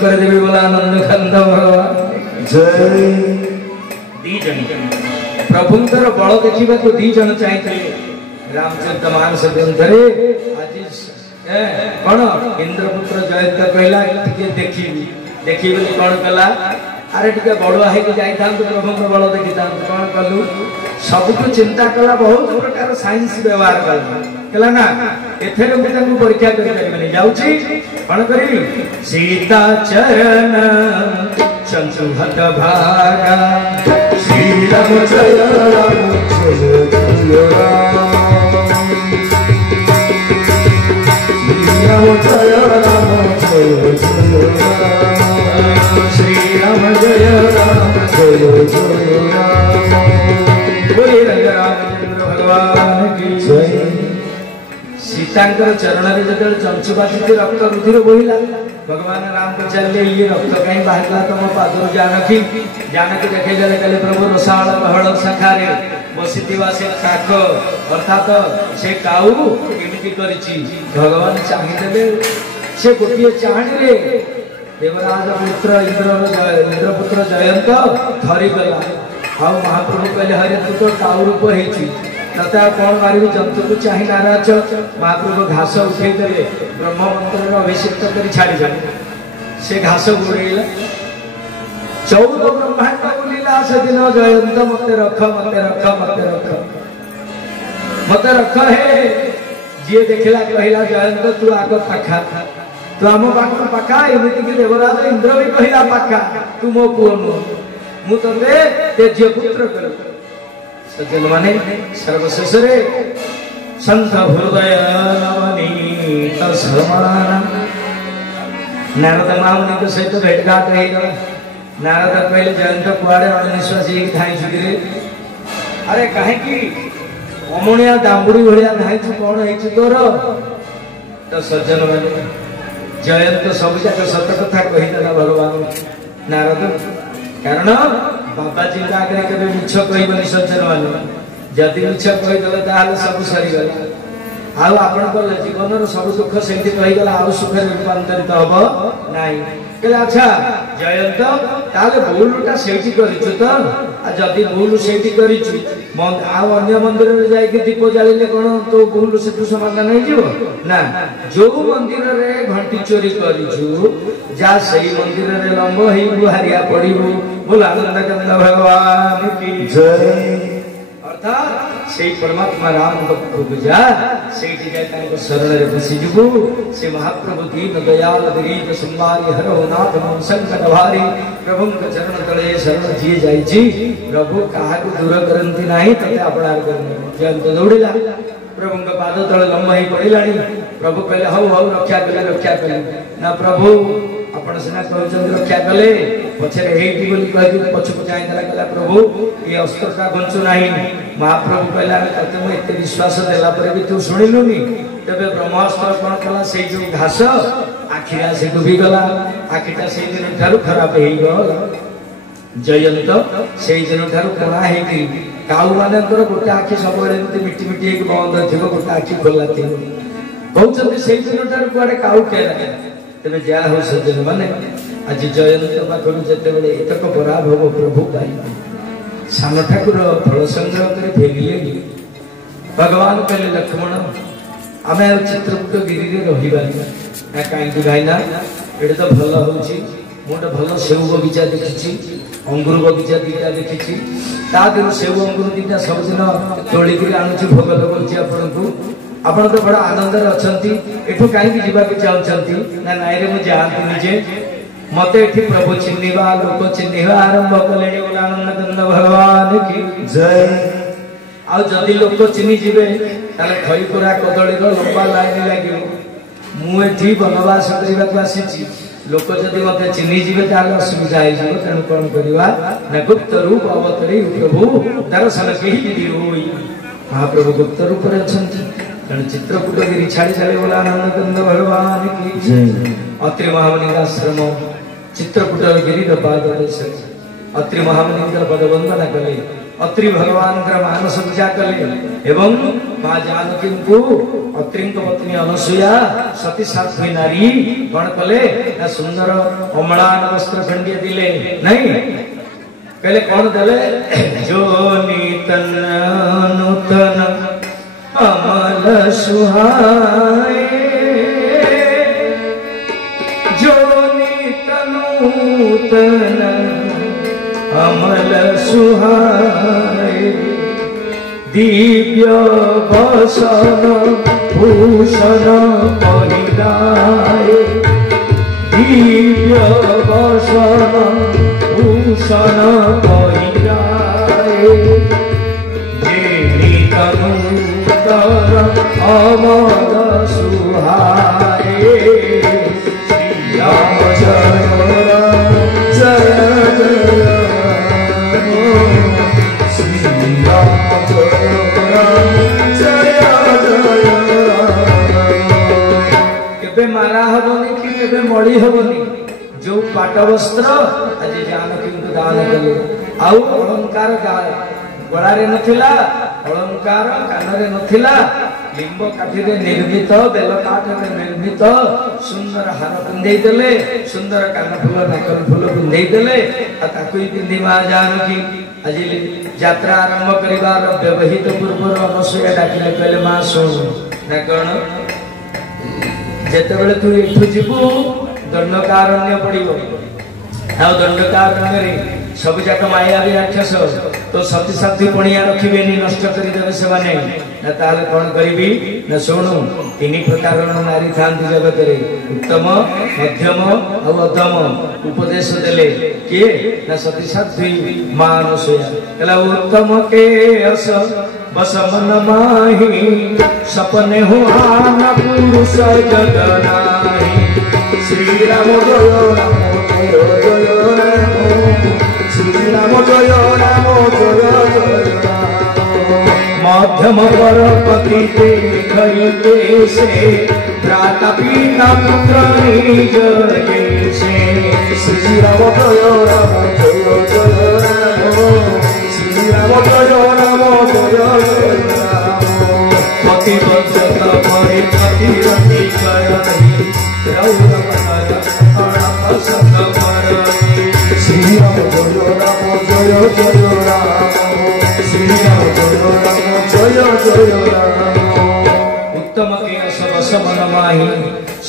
कर देवी बोला आनंद खंड भगवान जय दी जन प्रभुंकर बल देखा को दी जन चाहिए रामचरित मानस ग्रंथरे आज कौन इंद्रपुत्र जयंत कहला देखी देखी बोली कौन कला अरे टे बड़ुआ है जाई था प्रभु बल देखी था कौन कलु सबुठ चिंता कला बहुत प्रकार साइंस व्यवहार कला ना एथरे मुझे परीक्षा कर जाऊँगी कौन करी सीता चरण चंचु हत भागा श्री राम जय राम जय राम जय राम श्री राम जय राम जय राम बोले रंग रामचंद्र भगवान की जय सीतांकर चरण में जो चंचु बाजी रक्त रुधिर बोहिला भगवान राम को चलिए ये रक्त कहीं बाहर तुम पादर जानकी जानकी देखे गले कहले प्रभु रसाल बहल शाखारे बसी से काक अर्थात से काऊ केमिति करिछि भगवान चाहिदेले से गोटे चाहणीरे देवराज पुत्र इंद्रपुत्र जयंत थरी गला आउ महाप्रभु कहले हरे तू तो काऊ रूप हेछि तथा कौन मारिबी जंतु को चाहि नाराज महाप्रभु घास उठे देले ब्रह्म मंत्र अभिषेक कर छाड़ी जाए से घास गुड़ेला 14 ब्रह्मांड बुलिला से दिन जयंत मते रख मते रख मते रख मते रख हे जे देखला कहला जयंत तू आग पाखा तू आम पाख पाखा एमिति कि देवराज इंद्र भी कहला पाखा तू मो पुओ नु मु तते तेज पुत्र कर सज्जन माने सर्वशेष रे संत हृदय नवनीत समान नारद महामुनि के सहित भेटघाट हो गला नारद कहले जयंत कुआड़े अनिश्वासी धाई छुगिरे अरे कहे कि अमणिया दाम्बुड़ी भलिया धाई छु कोन हेछि तोर तो सज्जन माने जयंत सब जाक सत कथा कहिदेला भगवान नारद कारण बाबाजी आगे के मिछ कहबनी सज्जन माने जदि मिछ कहीदेले ताहले सब सरीगला आउ आपण जीवन सब दुख से कहीगला आउ सुख रूपांतरित हम नाई कहले अच्छा जयंत ताले भूलटा सेठी करिछु तो आ जदि भूल सेठी करिछु आउ अन्य मंदिर रे जाई के दीप जालिले कोन तो भूल सेठु समाधान हो जिवो ना जो मंदिर रे घंटी चोरी करिछु जा सही मंदिर रे लंब हेई बुहारिया पड़िबो बोला आनंद कंद भगवान की जय अर्थात से परमात्मा राम को पूजा से शरण रे बसी जुबु से महाप्रभु दीन दयाल दरीद संवारी हरो नाथ मन संकट भारी प्रभु के चरण तले शरण जिए जाई छी प्रभु काहा को दूर करंती नाही तते अपनार करनी जंत दौड़िला प्रभु के पाद तले लंबा ही पड़िलानी प्रभु कहले हौ हौ रक्षा कले ना प्रभु आपण सिना कहउछन रक्षा कले पछरे हेटी बोली कहि पछ पछाई देला कहला प्रभु ये अस्त्र का गंचु नाही महाप्रभु कहला तते म एते विश्वास देला पर भी तू सुनिलुनी तबे ब्रह्मास्त्र कोन कला से जो घास आखिरा से डूबी गला आखिटा से दिन थारु खराब हेई गला जयंत से दिन थारु कला हेकी काऊ मानकर गोटे आखि सब बेले मिटी मिटी एक बंद थिबो गोटे आखि खोला थिबो कहउछन से दिन थारु कुआडे काऊ केला तेरे जा हो सज्जन माने आज जयंत पाखु जते बेले एतक पराभव प्रभु पाई सान ठाकुर फल संग्रह कर फेगिले भगवान कहले लक्ष्मण आमे चित्रकूट गिरी रे रहिबानी ना काई भाईना एटे तो भल होची मोटे भल सेव बगीचा देखिछि अंगूर बगीचा दीटा देखिछि ता दिन सेव अंगूर दीटा सब दिन तोड़ी के आनुछि भोग लगौछि आपनकु आपण तो बड़ा आनंद रे अछंती एठो काई की जीवा के चाहछंती ना नाई रे मु जानती निजे मते एठी प्रभु चिन्हिबा लोक चिन्हिबा आरंभ कलेनी बोला आनंद कंद भगवान की जय आ जदी लोक चिन्हि जिवे ताले खई पुरा कदळी रो लंबा लाइन लागियो मु एठी बनवास करिबा को आसीची लोक जदी मते चिन्हि जिवे ताले असुविधा आइ जिवो तेनु कोन करिवा ना गुप्त रूप अवतरी प्रभु दर्शन केहि दी होई महाप्रभु गुप्त रूप रे अछंती चित्रकूट गिरी छाड़ी चले बोला आनंद कंद भगवान की जय अत्रि महामुनि का आश्रम चित्रकूट गिरी पाद अत्रि महामुनि पद वंदना कले अत्रि भगवान मानस पूजा कले एवं माँ जानकी को अत्रि पत्नी अनसुया सती साध्वी नारी कौन कले ना सुंदर अम्लान वस्त्र खंडिया दिले नहीं कहले कौन दले जो नीतन नूतन अमल सुहाए जो नीतन नूतन अमल सुहाए दिव्य वसन भूषण परिधाए दिव्य वसन भूषण परिधाए तनुतर अमल सुहाए श्री राम जय जय जय मारा हबनी कि केबे मड़ी हबनी जो पाट वस्त्र आज जानकी को दान कले आउ अलंकार गलारे नथिला अलंकार कानरे नथिला लिंब काठीरे निर्मित बेल काठरे निर्मित सुंदर हार पिंधे देले सुंदर कान फूल नाकन फूल पिंधे देले ताकू पिंधि मां जानकी आज यात्रा आरंभ करिवार व्यवहित पूर्व अनसुया डाकिले कहले मां सुन ना कौन जेतेबेले तू एठु जीवु दंडकारण्य पड़िबो आ दंडकारण्य सब जाक मायावी राक्षस तो सती साध्वी पणिया रखिबेनी नष्ट करि देबे से माने ना ताले कोन करिबी ना सुनु तीन प्रकार नारी थांती जगत रे उत्तम मध्यम और अधम उपदेश देले के ना सती साध्वी मानसया कला उत्तम के अस बस मन माही सपने हो आन पुरुष जग नाही श्री राम जय राम जय राम श्री राम जय राम जय जय मध्यम परपति देखते से भ्राता पिता पुत्र निज से श्री राम जय राम जय जय राम श्री राम जय राम जय जय राम पति बचत परिपति रति करहि रौर मन अणप सत परहि श्री राम जय राम जय जय राम श्री राम जय राम जय जय राम उत्तम के सब समन माही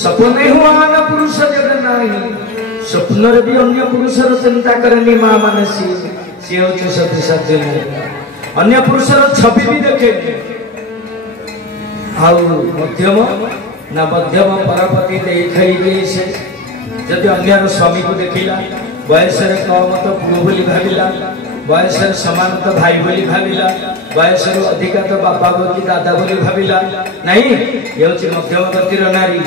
सपने हुआ न पुरुष जग नाही स्वप्न भी अन्य पुरुषर चिंता करनी मां मानसी सी होचे सती साध्वी अन्य पुरुषर छवि भी देखे आउ मध्यम ना मध्यम परपति देखई से जदि अन्य स्वामी को देखिला बयस कम तो पुओ बोली भाविला बयस समान तो भाई बोली भाविला बयस अधिका तो बापा बोली दादा बोली भाविला नहीं ये होची मध्यम गतिर नारी आ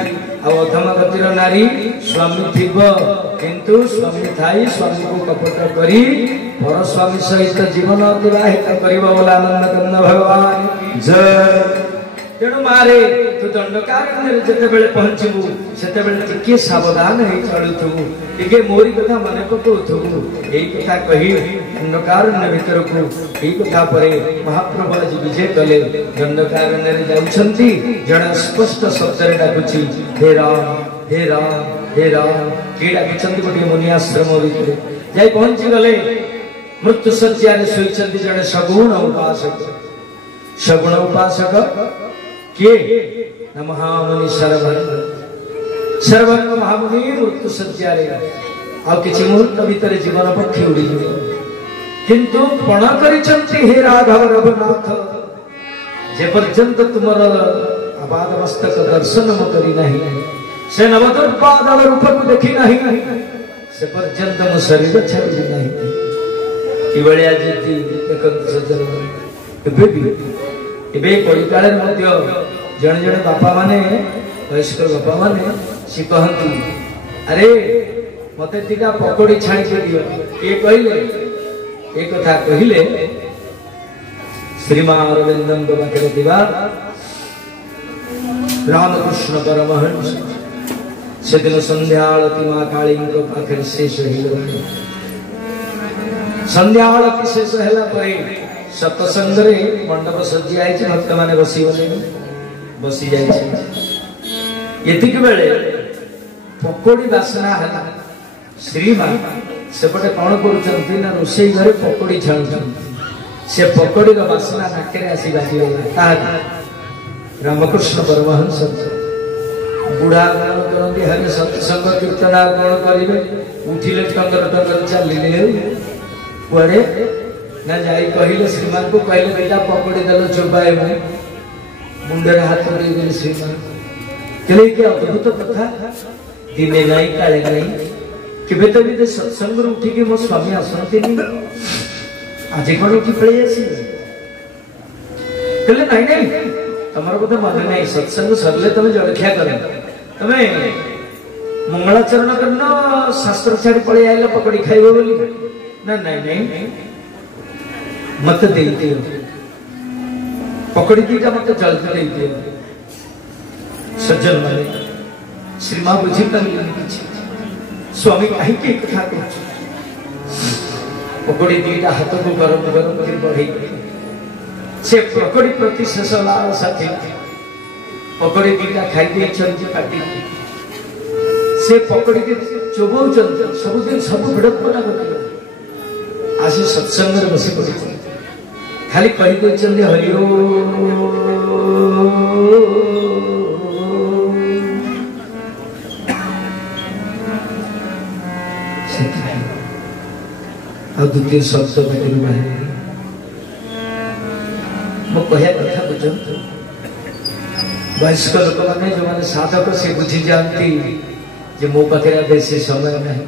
अधम गतिर नारी स्वामी थिब किंतु स्वामी थाई स्वामी को कपट करी पर स्वामी सहित जीवन अतिबाहित करिबा बोला आनंद कंद भगवान जय तेणु मारे तू दंडकारण्य जिते बेले पहुंचबू सेते बेले टिके सावधान हे चलुथबू टिके मोरी कथा मन पकौथबू एई कथा कही दंडकारण्य भीतर को एई कथा परे महाप्रभु आज विजय कले दंडकारण्य रे जाउछंती जण स्पष्ट शब्द रे डाकुची हे राम हे राम हे राम की डाकुछंती गोटे मुनि आश्रम भीतर जाई पहुंची गले मृत्यु सज्जा रे सोईछंती जण सगुण उपासक के महामुनि सर्वज्ञ महामुनि मृत्यु सज्जा रे आ किछि मुहूर्त भीतर जीवन पक्षी उड़ी किंतु पण करिसंती हे राघव रघुनाथ जे पर्यंत तुमर आपाद मस्तक दर्शन म करी नहीं से नवदुर्पाद रूप को देखी नहीं से पर्यंत मो शरीर छाड़ी नहीं कि बड़िया जेती देखत सज्जन एबे कलिकाले मध्य जण जण बापा माने वयस्क बापा माने सी कहंती अरे मते टिका पकोड़ी छाड़ी दियो के कहिले एक कथा कहिले श्रीमान अरविंदम को पाखे दिवा रामकृष्ण परमहंस से दिन संध्या आरती मां काली को पाखे शेष हिल संध्या आरती शेष होला परे सत्संग रे मंडप सजी आइछि भक्त माने बसी गले बसी जाइछि एतिक बेले पकोड़ी वासना हला श्रीमान सेपटे कौन करुचंती ना रोषेई घरे पकोड़ी छाणुचंती से पकोड़ी रो वासना नाकरे आसी बाजी गला रामकृष्ण परमहंस बुढ़ा कौन करती हरे सत्संग कीर्तन कौन करेंगे उठिले टंगर टंगर चलिले कुआड़े ना जाई कहले श्रीमान को कहले बेटा पकोड़ी दल चोबाए मुंडे हाथ दे श्रीमान कहले कि अद्भुत कथा दिने नहीं काले नहीं केबे तो भी सत्संग उठी के मो स्वामी आसनती नहीं आज कौन उठी पड़े आसी कहले नहीं नहीं तमर बोधे मन नहीं सत्संग सरले तुम जलखिया कर तमें मंगलाचरण करना शास्त्र छाड़ी पड़े आइला पकड़ी खाइबो बोली ना नहीं नहीं मत देते पकड़ी दीटा मत जल्दी देते सज्जन माने श्रीमा बुझी पारे स्वामी कहीं कथा कर पकड़ी दीटा हाथ को गरम गरम कर बढ़े से पकड़ी प्रति शेष लाल साथी पकड़ी दीटा खाई दे काटी से पकड़ी के चोबौ सबुदिन सब भिड़पना कर आसी सत्संग में बसी पड़े खाली कही दे हरि द्वितीय शब्द बाहर मो कह कथा बुझंतु वयस्क लोक मैंने जो मैंने साधक से बुझी जाती जे मो पाखे बेसी समय नहीं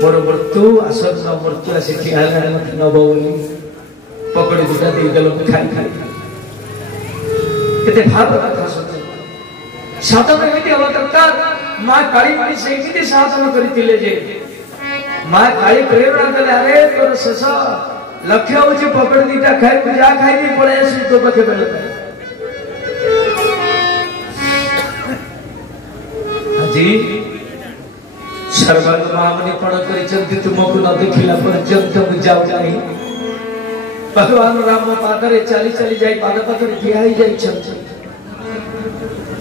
मोर मृत्यु आसन्न मृत्यु आसी ठिया मत नब बोली पकड़ी दुटा देदेल खाई खाई केते भाव कथा सुन साधन एमिति हवा दरकार मां काली मारी से एमिति साधन करितिले जे मां काली प्रेरणा देले अरे तोर शेष लक्ष्य होची पकड़ दीटा खाई पूजा खाई दी पळे आसी तो पखे बेले जी सर्वज्ञ महामुनि पण करिचंती तुमको न देखिला पर्यंत बुझाउ नाही भगवान राम पादरे चली चली जाई पाद पादरे ठियाई जाई छंती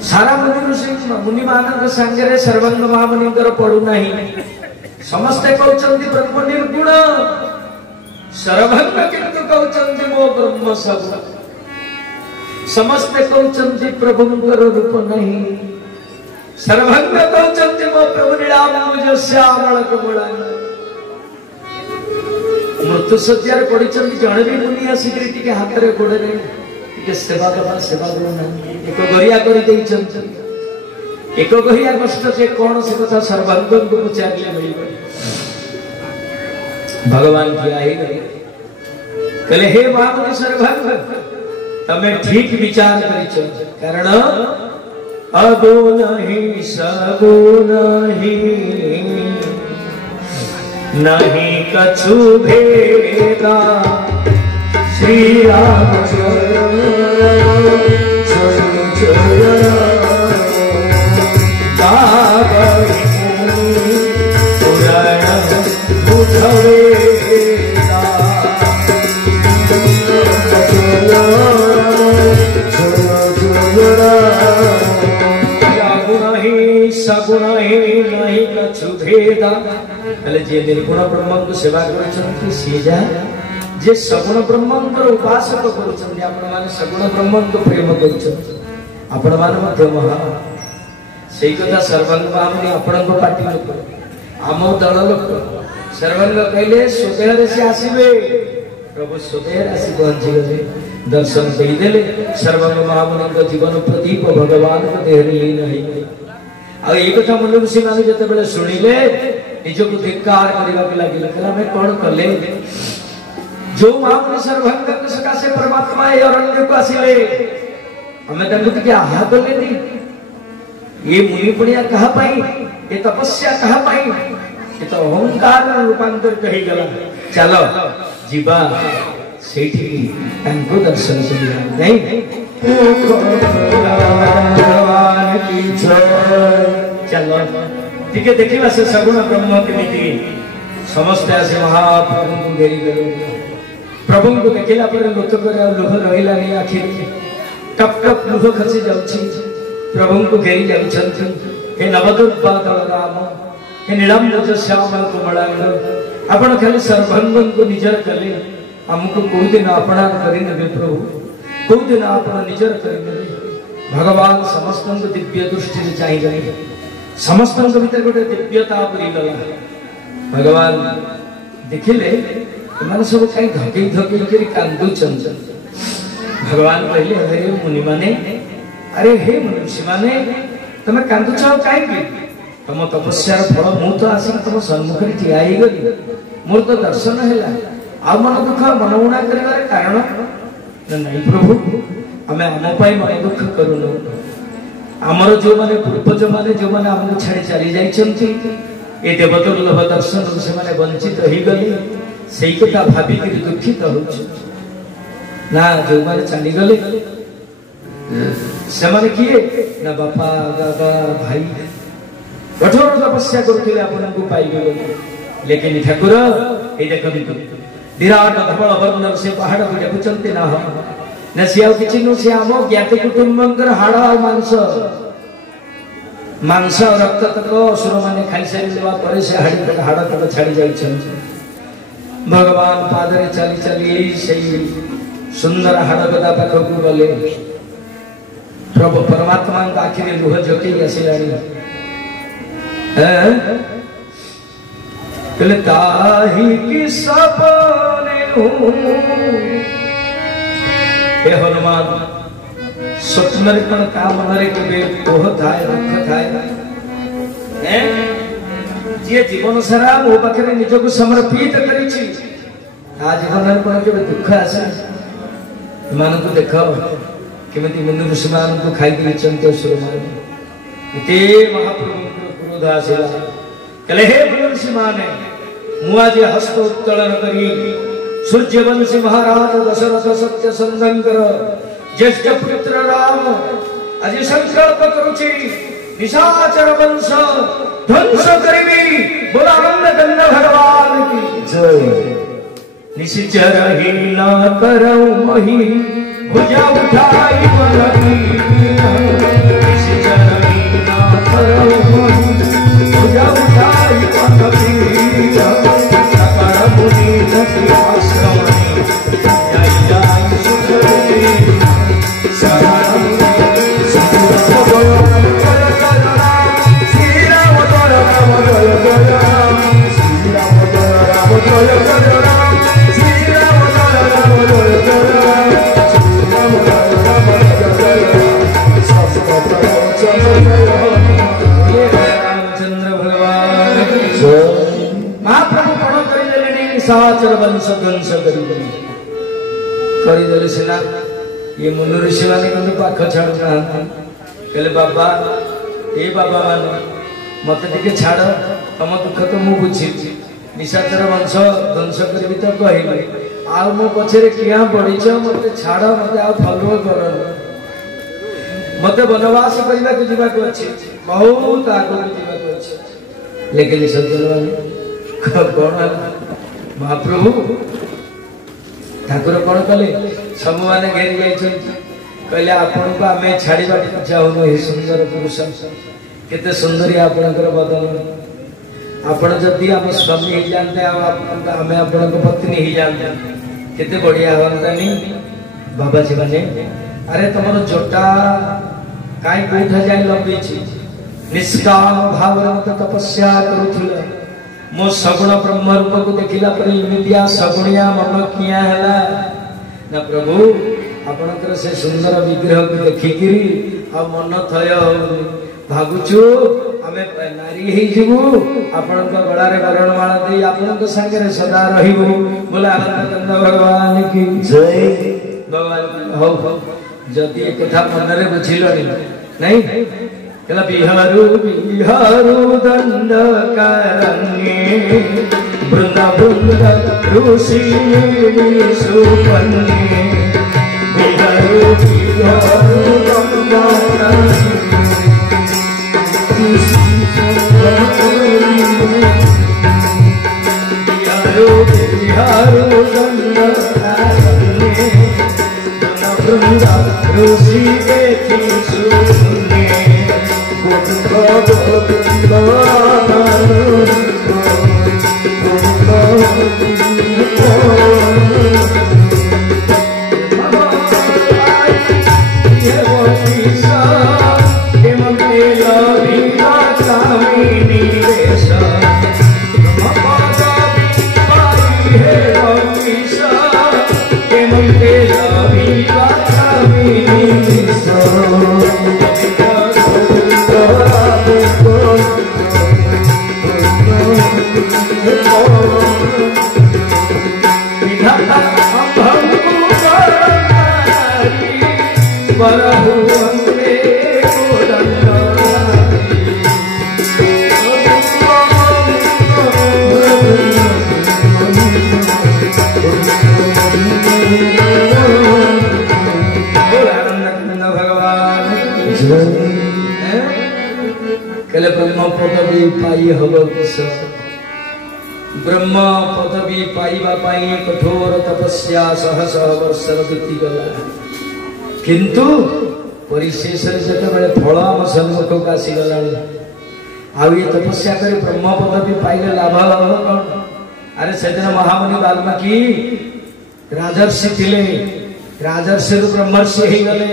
सारा मुनि ऋषि मुनि मानक संगरे सर्वज्ञ महामुनि कर पडू नाही समस्त कहउचंती ब्रह्म निर्गुण सर्वज्ञ किंतु कहउचंती मो ब्रह्म सब समस्त कहउचंती प्रभुंकर रूप नहीं सर्वज्ञ कहउचंती मो प्रभु नीलांबुज श्यामल कमला मृत्यु सज्जार पड़ी जड़े भी मुनि आसिक हाथ में गोड़े टे सेवा दबा सेवा देना एक गरिया कर एक गरिया कष्ट से कौन से कथा सर्वज्ञ को पचारे मिल भगवान किया ही कहले हे महामुनि सर्वज्ञ तमें ठीक विचार कर कारण अगो नहीं सगो नहीं नहीं कछु भेदा श्री राम सगुण नहीं कछु भेदा जे निर्गुण ब्रह्म को सेवा कर सीजा जे सगुण ब्रह्म उपासक कर सगुण ब्रह्म को प्रेम कर महान से कथा सर्वज्ञ महामुनि आपण पार्टी लोक आम दल लोक सर्वज्ञ कहले स्वदेह से आसवे प्रभु स्वदेह आसी पहुंची गले दर्शन देदेले सर्वज्ञ महामुनि जीवन प्रदीप भगवान को देह लीन है कथा मुनि ऋषि मैंने जिते शुणिले निजक धिक्कार करने लगे मैं कौन कले जो महामुनि सर्वज्ञ सकाशे परमात्मा अरण्य को आसिले हमें टे आहा कले ये मुनि पुणिया कहा पाई ये तपस्या कहा पाई ये तो अहंकार रूपांतर कही गला चलो जीवा सेठी तांको दर्शन करिया नहीं भगवान की जय चलो ठीक है देखिबा से सगुण ब्रह्म केमिति समस्त आसे महाप्रभु को घेरी गले प्रभु को देखला पर लोक लुह रहा नहीं आखि टप टप लुह खसी जाऊँगी प्रभु को घेरी जाऊँच हे नवदुर्बादल राम हे नीलम्बुज श्याम कोमलांग आपण खाली सर्वांगन को निजर कले हमको कोई दिन अपना करेंगे प्रभु कोई दिन आप निजर करेंगे भगवान समस्त दिव्य दृष्टि चाहिए समस्त भीतर गोटे दिव्यता पूरी गला भगवान देखिले मैंने सब कहीं धकई धकई कांदुचन भगवान कहले अरे मुनि माने अरे हे मनुष्य माने तुम कांदुच कहीं तुम तपस्यार फल मु तो आसिक तुम सम्मुख ठिया गली मोर तो दर्शन है आ मन दुख मनमुणा कर कारण नहीं प्रभु आम आम मन दुख करूनु आमर जो माने पूर्वज माने जो माने आमको छाड़ी चली जाइछन्ति ए देवदुर्लभ दर्शन से माने वंचित हो गले सही कथा भाविक दुखित हो ना जो माने चली गले से माने किए ना बापा दादा भाई कठोर तपस्या करथिले आपनको पाइबे लेकिन ठाकुर ए देखंतु विराट धवल वर्णर से पहाड़ को देखुचंती ना हम न सियाव किछि नु से आम ज्ञाति कुटुंबंकर हाड़ आ मांस मांस रक्त तक असुर माने खाइ सारिवा परे से हाड़ तक छाड़ी जाइछन भगवान पादरे चली चली सही सुंदर हाड़ गदा पाखकु गले प्रभु परमात्मा आखिरे लुह झोकई आसिलानी कले ताही की सपने हे हनुमान स्वप्न रे कण का मन रे के ओह थाए रख थाए हैं जे जीवन सारा मो पाखरे निज को समर्पित करिछि आज जीवन रे कोन के दुख आसे मान को देखो केमिति मनु ऋषि मान को खाइ दी चंते सुर मान ते महाप्रभु को क्रोध आसेला कले हे ऋषि माने मुआजे हस्त उत्तोलन करी सूर्यवंशी महाराज दशरथ सत्य संदंकर ज्येष्ठ पुत्र राम आज संकल्प करुछि निशाचर वंश ध्वंस करिबी बोला नंद भगवान की जय निशिचर ही न करौ मही भुजा उठाई बरही निशिचर ही न करौ मही भुजा उठाई बरही सकल मुनि नति आश्रमणि जय जय सुखदेव निशाचर वंश ध्वंस करी सिना ये मुनि ऋषि माने কিন্তু পাখ ছাড়ু না कहले बाबा ए बाबा माने मते टिके छाड़ तम दुख तो मु बुझी निशाचर वंश ध्वंस करबी तो कहले आ मो पछरे किया पड़िछ मते छाड़ मते आ फॉलो कर मते वनवास करबा के जीवा को अछि बहुत आगो जीवा को अछि लेकिन सज्जन माने कोन महाप्रभु ठाकुर कौन कले सब माने घेरी जाइछन कहले आपन को आमे छाड़ीबा चाहूनु हे सुंदर पुरुष केते सुंदरी आपनकर बदन आपण जदी हम स्वामी ही जानते आपन आमे आपन को पत्नी ही जानते केते बढ़िया होंतानी बाबा जी माने अरे तमरो जोटा काई कोठा जाय लंबीची निष्काम भाव मत तपस्या करूथिल मो सगुण ब्रह्म रूप को देखिला पर इमितिया सगुणिया मन किया हला ना प्रभु आपनकर से सुंदर विग्रह को देखिकिरी आ मन थय भागुछु हमें नारी ही जीवु आपनक गळा रे वरणमाला देई आपनक संगे रे सदा रहिबु बोला आनंद भगवान की जय भगवान हो जदी एक कथा मन रे बुझिलनी नहीं कला बिहारू बिहारू दंड करंगे वृंद वृंद ऋषि सुपन्ने बिहारू बिहारू दंड करंगे बिहारू बिहारू दंड ब्रह्म पदवी पाइबा पाई कठोर तपस्या शह शह वर्ष बीतीगला किंतु परिशेष जिते फल आम सम्मुख को आसीगला आई तपस्या कर ब्रह्म पदवी पाइले लाभ कौन। अरे से दिन महामुनि वाल्मीकि राजर्षि थिले राजर्षि ब्रह्मर्षि हो गले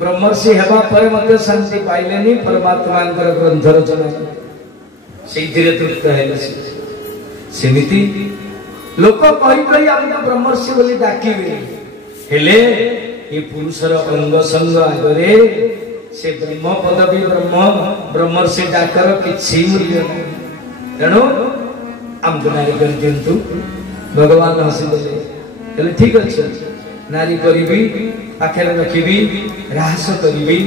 ब्रह्मर्षि हेबा परे मध्य शांति पाइलेनी परमात्मा ग्रंथ रचना से तृप्त है सेमिति लोक कही कही आमको ब्रह्मर्षि बोली डाकिबे हेले ये पुरुषर अंग संग आगरे से ब्रह्म पदवी ब्रह्म ब्रह्मर्षि डाकर किछि मूल्य नहीं तेणु आमको नारी कर दिंतु भगवान हसी बोले हेले ठीक अच्छे नारी करी पाखे रखी राहस करी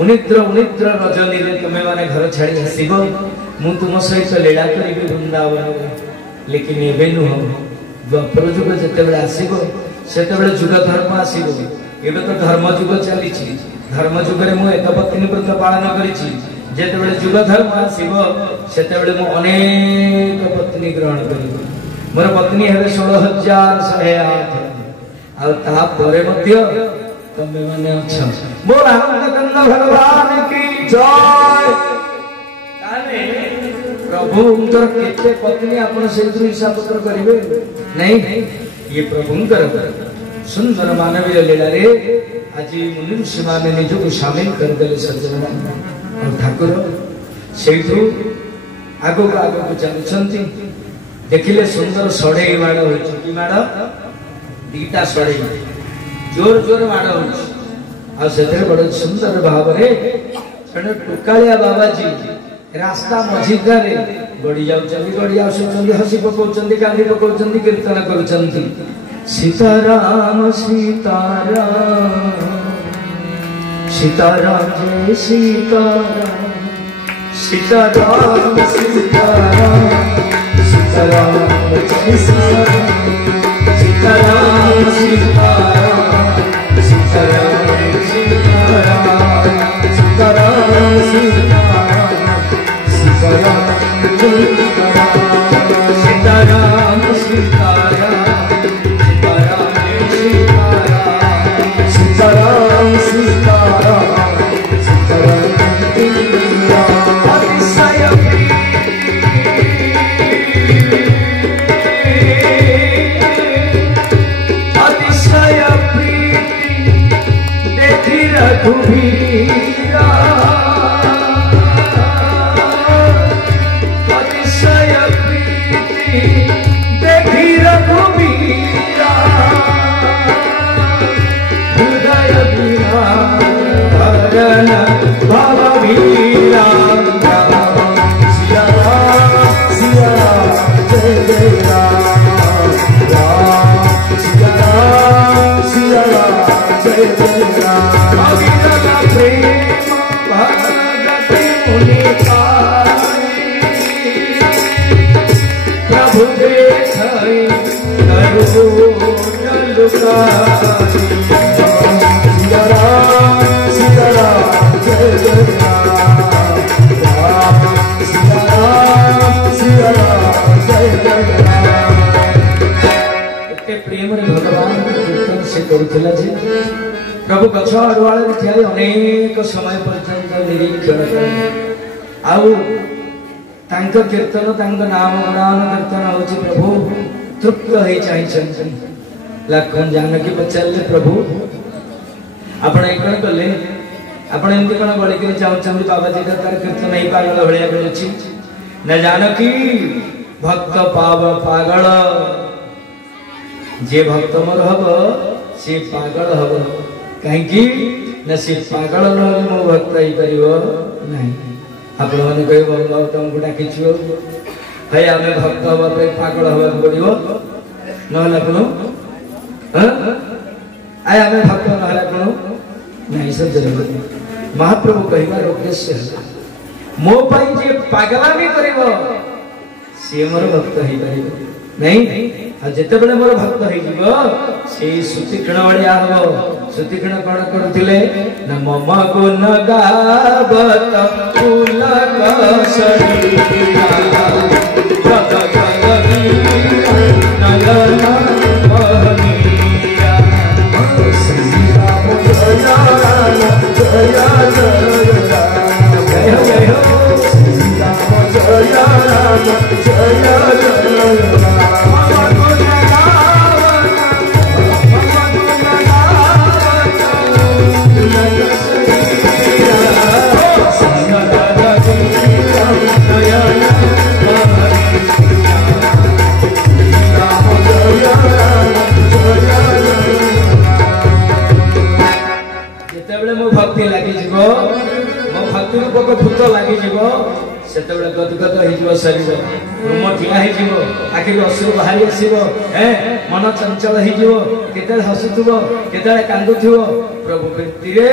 उनिद्र उनिद्र रजनी रे तुम्हें माने घर छाड़ी आसब मु तुम सहित लीला करी वृंदावन लेकिन एबे नुह द्वापर जुग जिते आसब से जुग धर्म आसब एबे तो धर्म जुग चली धर्म जुग में एक पत्नी व्रत पालन करी जिते जुग धर्म आसब से अनेक पत्नी ग्रहण कर मोर पत्नी है 16,108 आतापर तमें मैंने अच्छा बोल आनंद भगवान की जय। प्रभु केते पत्नी आपन से हिसाब पत्र करेंगे नहीं ये प्रभुंकर सुंदर मानवीय लीला रे आज मुनि ऋषि माने निजको शामिल करदेले सज्जन और ठाकुर से आगो आगो चलुंट देखिले सुंदर सड़े माड़ हो माड़ दीटा सड़े जोर जोर माड़ हो बड़े सुंदर भाव जड़े टुकालिया बाबाजी रास्ता मझिदा गड़ी गड़ी हसी पकाउं गांधी पकाउं कीर्तन कर सीताराम सीताराम सीताराम जय सीताराम सीताराम सीताराम सीताराम जय सीताराम सीताराम सीताराम सीताराम सीताराम सीताराम सीताराम सीताराम सीताराम सीताराम सीताराम प्रभु गछ अड़ुआ ठिया अनेक समय पर्यंत निरीक्षण आउ तांको कीर्तन तांको नाम गुणान कीर्तन होची प्रभु तृप्त होई चाहिए लखन जानकी पचारे प्रभु आपण एकण कले आपण एमती कोन बळी के चाहउछन बाबा जी तार कीर्तन नहीं पागल भलिया करूची न जानकी भक्त पाव पागल जे भक्त मोर हबो से पागल हबो काहे कि न से पागल रहले मो भक्त ही परिवो नहीं आपण माने कहबो गौतम को डाकिछियो हे आमे भक्त हबा पे पागल हबा पड़ियो नहला कोनो आय आमे भक्त नहला कोनो नहीं सब जरूर महाप्रभु कहबार उद्देश्य मो पाई जे पागलामी करिवो से मोर भक्त ही परिवो नहीं आ जते बेले मोर भक्त ही जीवो से सुतिक्षण बड़िया हो सुतिक्षण कोन करथिले न मम गुण गावत फूल कसरी भक्ति लगी जीवो मो भक्ति रूपक भूत लगी जीवो सेतेबेले गदगद हो जीवो शरीर रोम ठिया हो जीवो आखिर अश्रु बाहरी आसीबो मन चंचल हो जीवो केते हसुथुबो केते कांदुथुबो प्रभु प्रीति रे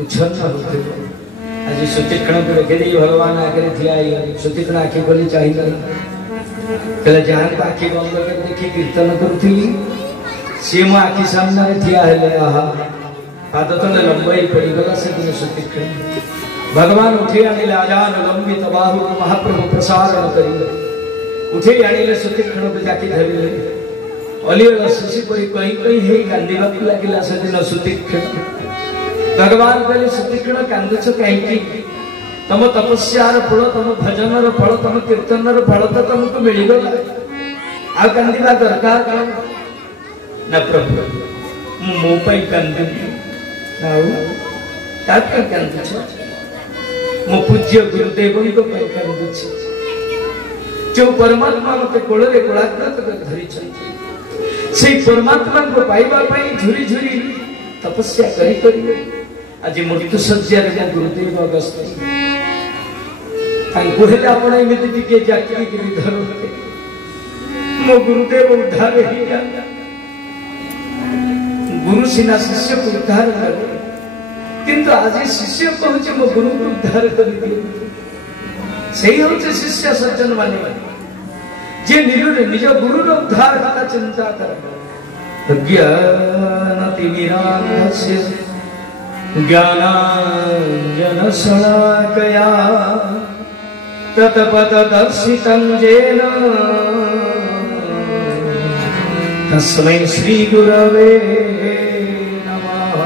उच्छन्न होथुबो आज सुतिक्षण को रखे दी भगवान आगे ठिया हो सुतिक्षण आखि खोली चाहिए कले जहां आखि बंद कर देखि कीर्तन करूथली से मो आखि सामने ठिया हेले आहा पाद तले लंबाई पड़ी गला से दिन सुतिक्षण भगवान उठे आनिले आजान लंबित बाहु महाप्रभु प्रसारण करिले उठे आनिले सुतिक्षण को जाके धरिले अलियल सुसी परी कहीं कहीं हे कांदिबा लागिला से दिन सुतिक्षण भगवान कहले सुतिक्षण कांदुछ काहे कि तम तपस्यार फल तम भजनर फल तम कीर्तनर फल तो तुमको मिल गला आ कांदिबा दरकार कौन न प्रभु मो पई कांदि नाउ तात्का कांदुछ मो पूज्य गुरुदेव को पई कांदुछ जो परमात्मा मते कोळरे कोळाग्रत धरि छथि से परमात्मा को पाइबा पई झुरी झुरी तपस्या करी करी आज मृत्यु सज्जा रे गुरुदेव अगस्त ताई कोहेले आपण एमिति टिके जाकी कि विधर मो गुरुदेव उद्धार ही जाता गुरु सिना शिष्य को उद्धार करे किंतु आज शिष्य कहूचे मो गुरु को उद्धार कर दियो सही होचे शिष्य सज्जन माने जे निज गुरु रो उद्धार का चिंता करे ज्ञान तिमिरांधस्य ज्ञानांजन शलाकया तत्पद दर्शितं येन तस्मै श्री गुरवे नमः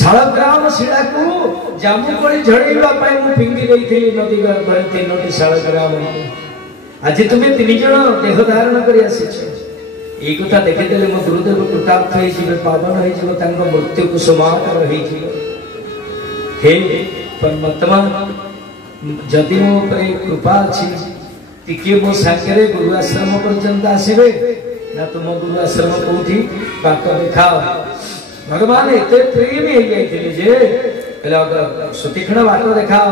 शालग्राम शिला को जामुकोली झड़ेबा पाई मु फिंगी देइथिली नदी गर्भरे तीनोटी शालग्राम आज तुमे तीन जण देह धारण करी आसीछ ए कथा देखि देले मो गुरुदेव कृतार्थ होई जिवे पावन होई जिवे तांको मृत्यु को समाकर होई जिवे हे परमात्मा जदि मो परे कृपा अछि टिके मो सागरे गुरु आश्रम पर्यंत आसीबे ना तुम गुरु आश्रम कोठी बाक देखाओ भगवान एते प्रेम हे जाइथिले जे कहला सुतिक्षण बाट देखाओ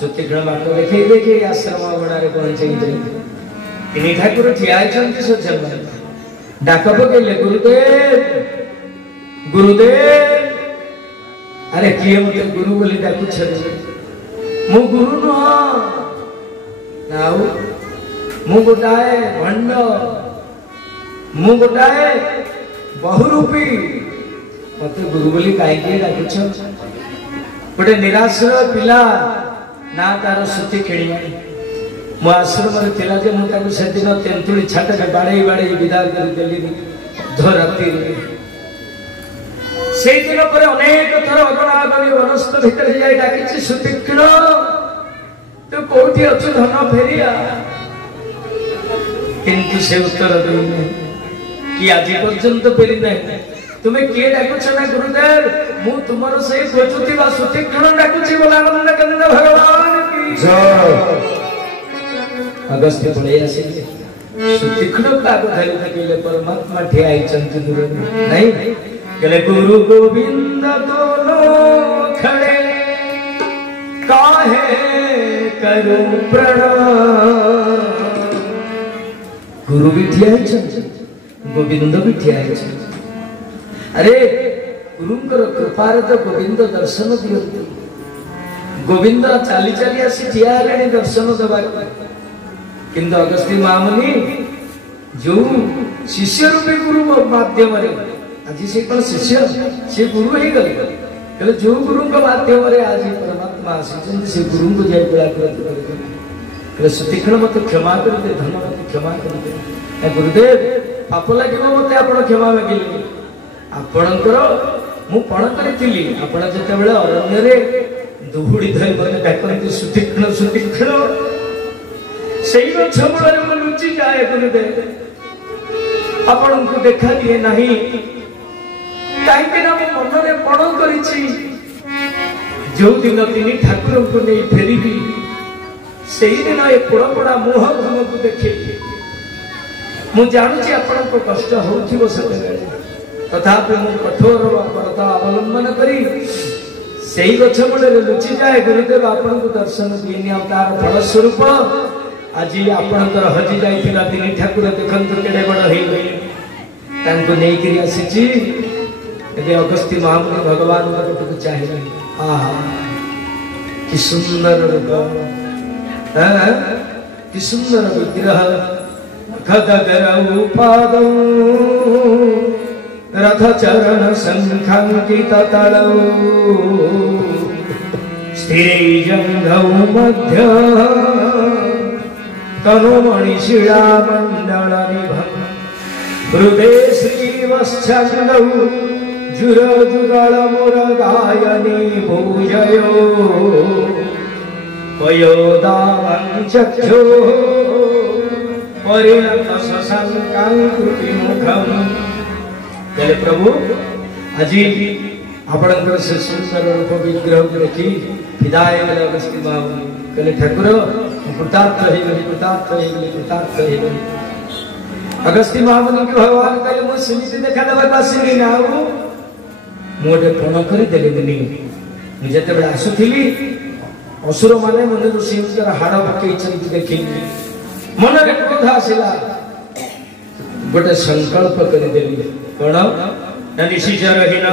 सुतिक्षण बाट देखै देखै आश्रम बणारे पहुंचै तिनी ठाकुर ठिया छन्ति सज्जन डाक पकेले गुरुदेव गुरुदेव अरे किए मते गुरु बोली डाकु छे मु गुरु न नाउ मु गोटाए भंड मु गोटाए बहुरूपी मते गुरु बोली काई के डाकु छ गोटे निराश्रय पिला ना तार सुति खेणिया मो आश्रम रे थिला जे मु ताकु से दिन तेंतुली छाटे बाड़े बाड़े विदा कर देली धो राती से दिन पर अनेक थर अगणागणी वनस्थ भितर जाई डाकिछि सुतीक्ष्ण तू कोठी अछु धन फेरिया किंतु से उत्तर देने कि आज पर्यंत फेरी नहीं तुम्हें किए डाकुछ ना गुरुदेव मु तुमर से खोजुती बा सुतीक्ष्ण डाकुछि बोलानंद कंद भगवान की जय अगस्त्य पळे आसिले सुतीक्ष्ण का धैर्य कहले परमात्मा ठिया आइचंती दूर नहीं कहले गुरु गोविंद दोनों खड़े काहे करूं प्रणाम गुरु भी ठिया आइचंती गोविंद भी ठिया आइचंती अरे गुरुंकर कृपारे तो गोविंद दर्शन दियंती गोविंद चाली चाली आसी ठिया हेलेनी दर्शन देबा किंतु अगस्त्य महामुनि जो शिष्य रूपी गुरु माध्यम आज से कौन शिष्य से गुरु ही गले जो गुरु माध्यम आज परमात्मा आसी से गुरु को जय गुला सुतीक्ष्ण मत क्षमा करते धन मत क्षमा करते गुरुदेव पाप लगे मत आप क्षमा मागिले आपणकर मु पण करी आपण जिते अरण्य दुहुड़ी धरी मैंने डाकती सुतीक्ष्ण सुतीक्ष्ण से गछ मूल लुचि जाए गुरुदेव आपण को देखा दिए नहीं कहीं मन में पण करी जो दिन तीन ठाकुर को नहीं फेरी से दिन ये पोड़पड़ा मुह तुमको देखे मुझे जानूची आपण को कष्ट हो तथापि मु कठोर व्रत अवलंबन करी से गछ मूल लुचि जाए गुरुदेव आपण को दर्शन दिए तार फलस्वरूप आज आपणकर हजि जाइथिला तीन ठाकुर देखंतु केडे बड़ हे गए तांको नै करी आसीची एबे अगस्त्य महामुनि भगवान को चाहिए आहा कि सुंदर रूप कि सुंदर विग्रह खगगरौ पादौ रथ चरण संखंकित तलौ स्थिरै जंघौ मध्य तनुमणिशिला मंडल निभं हृदय श्रीवत्संगौ जुर जुगल मुर गायनी भूजयो पयोदामं चक्षो परिणत शशंकं कृतिमुखं कहले प्रभु आज आपणकर से सुंदर रूप विग्रह को देखी विदाय गले अगस्त्य महामुनि कहले ठाकुर कृतार्थ हे गली कृतार्थ हे गली कृतार्थ हे गली अगस्त्य महामुनि के भगवान कहले मु सुनिति देखा देबा कासिनी नाउ मोटे पण करी देले दिनी मु जते बेला आसुथिली असुर माने मन ऋषिंकर हाड़ पकई चंती देखी मन रे क्रोध आसिला गोटे संकल्प करी देली कोन निशिचर हिन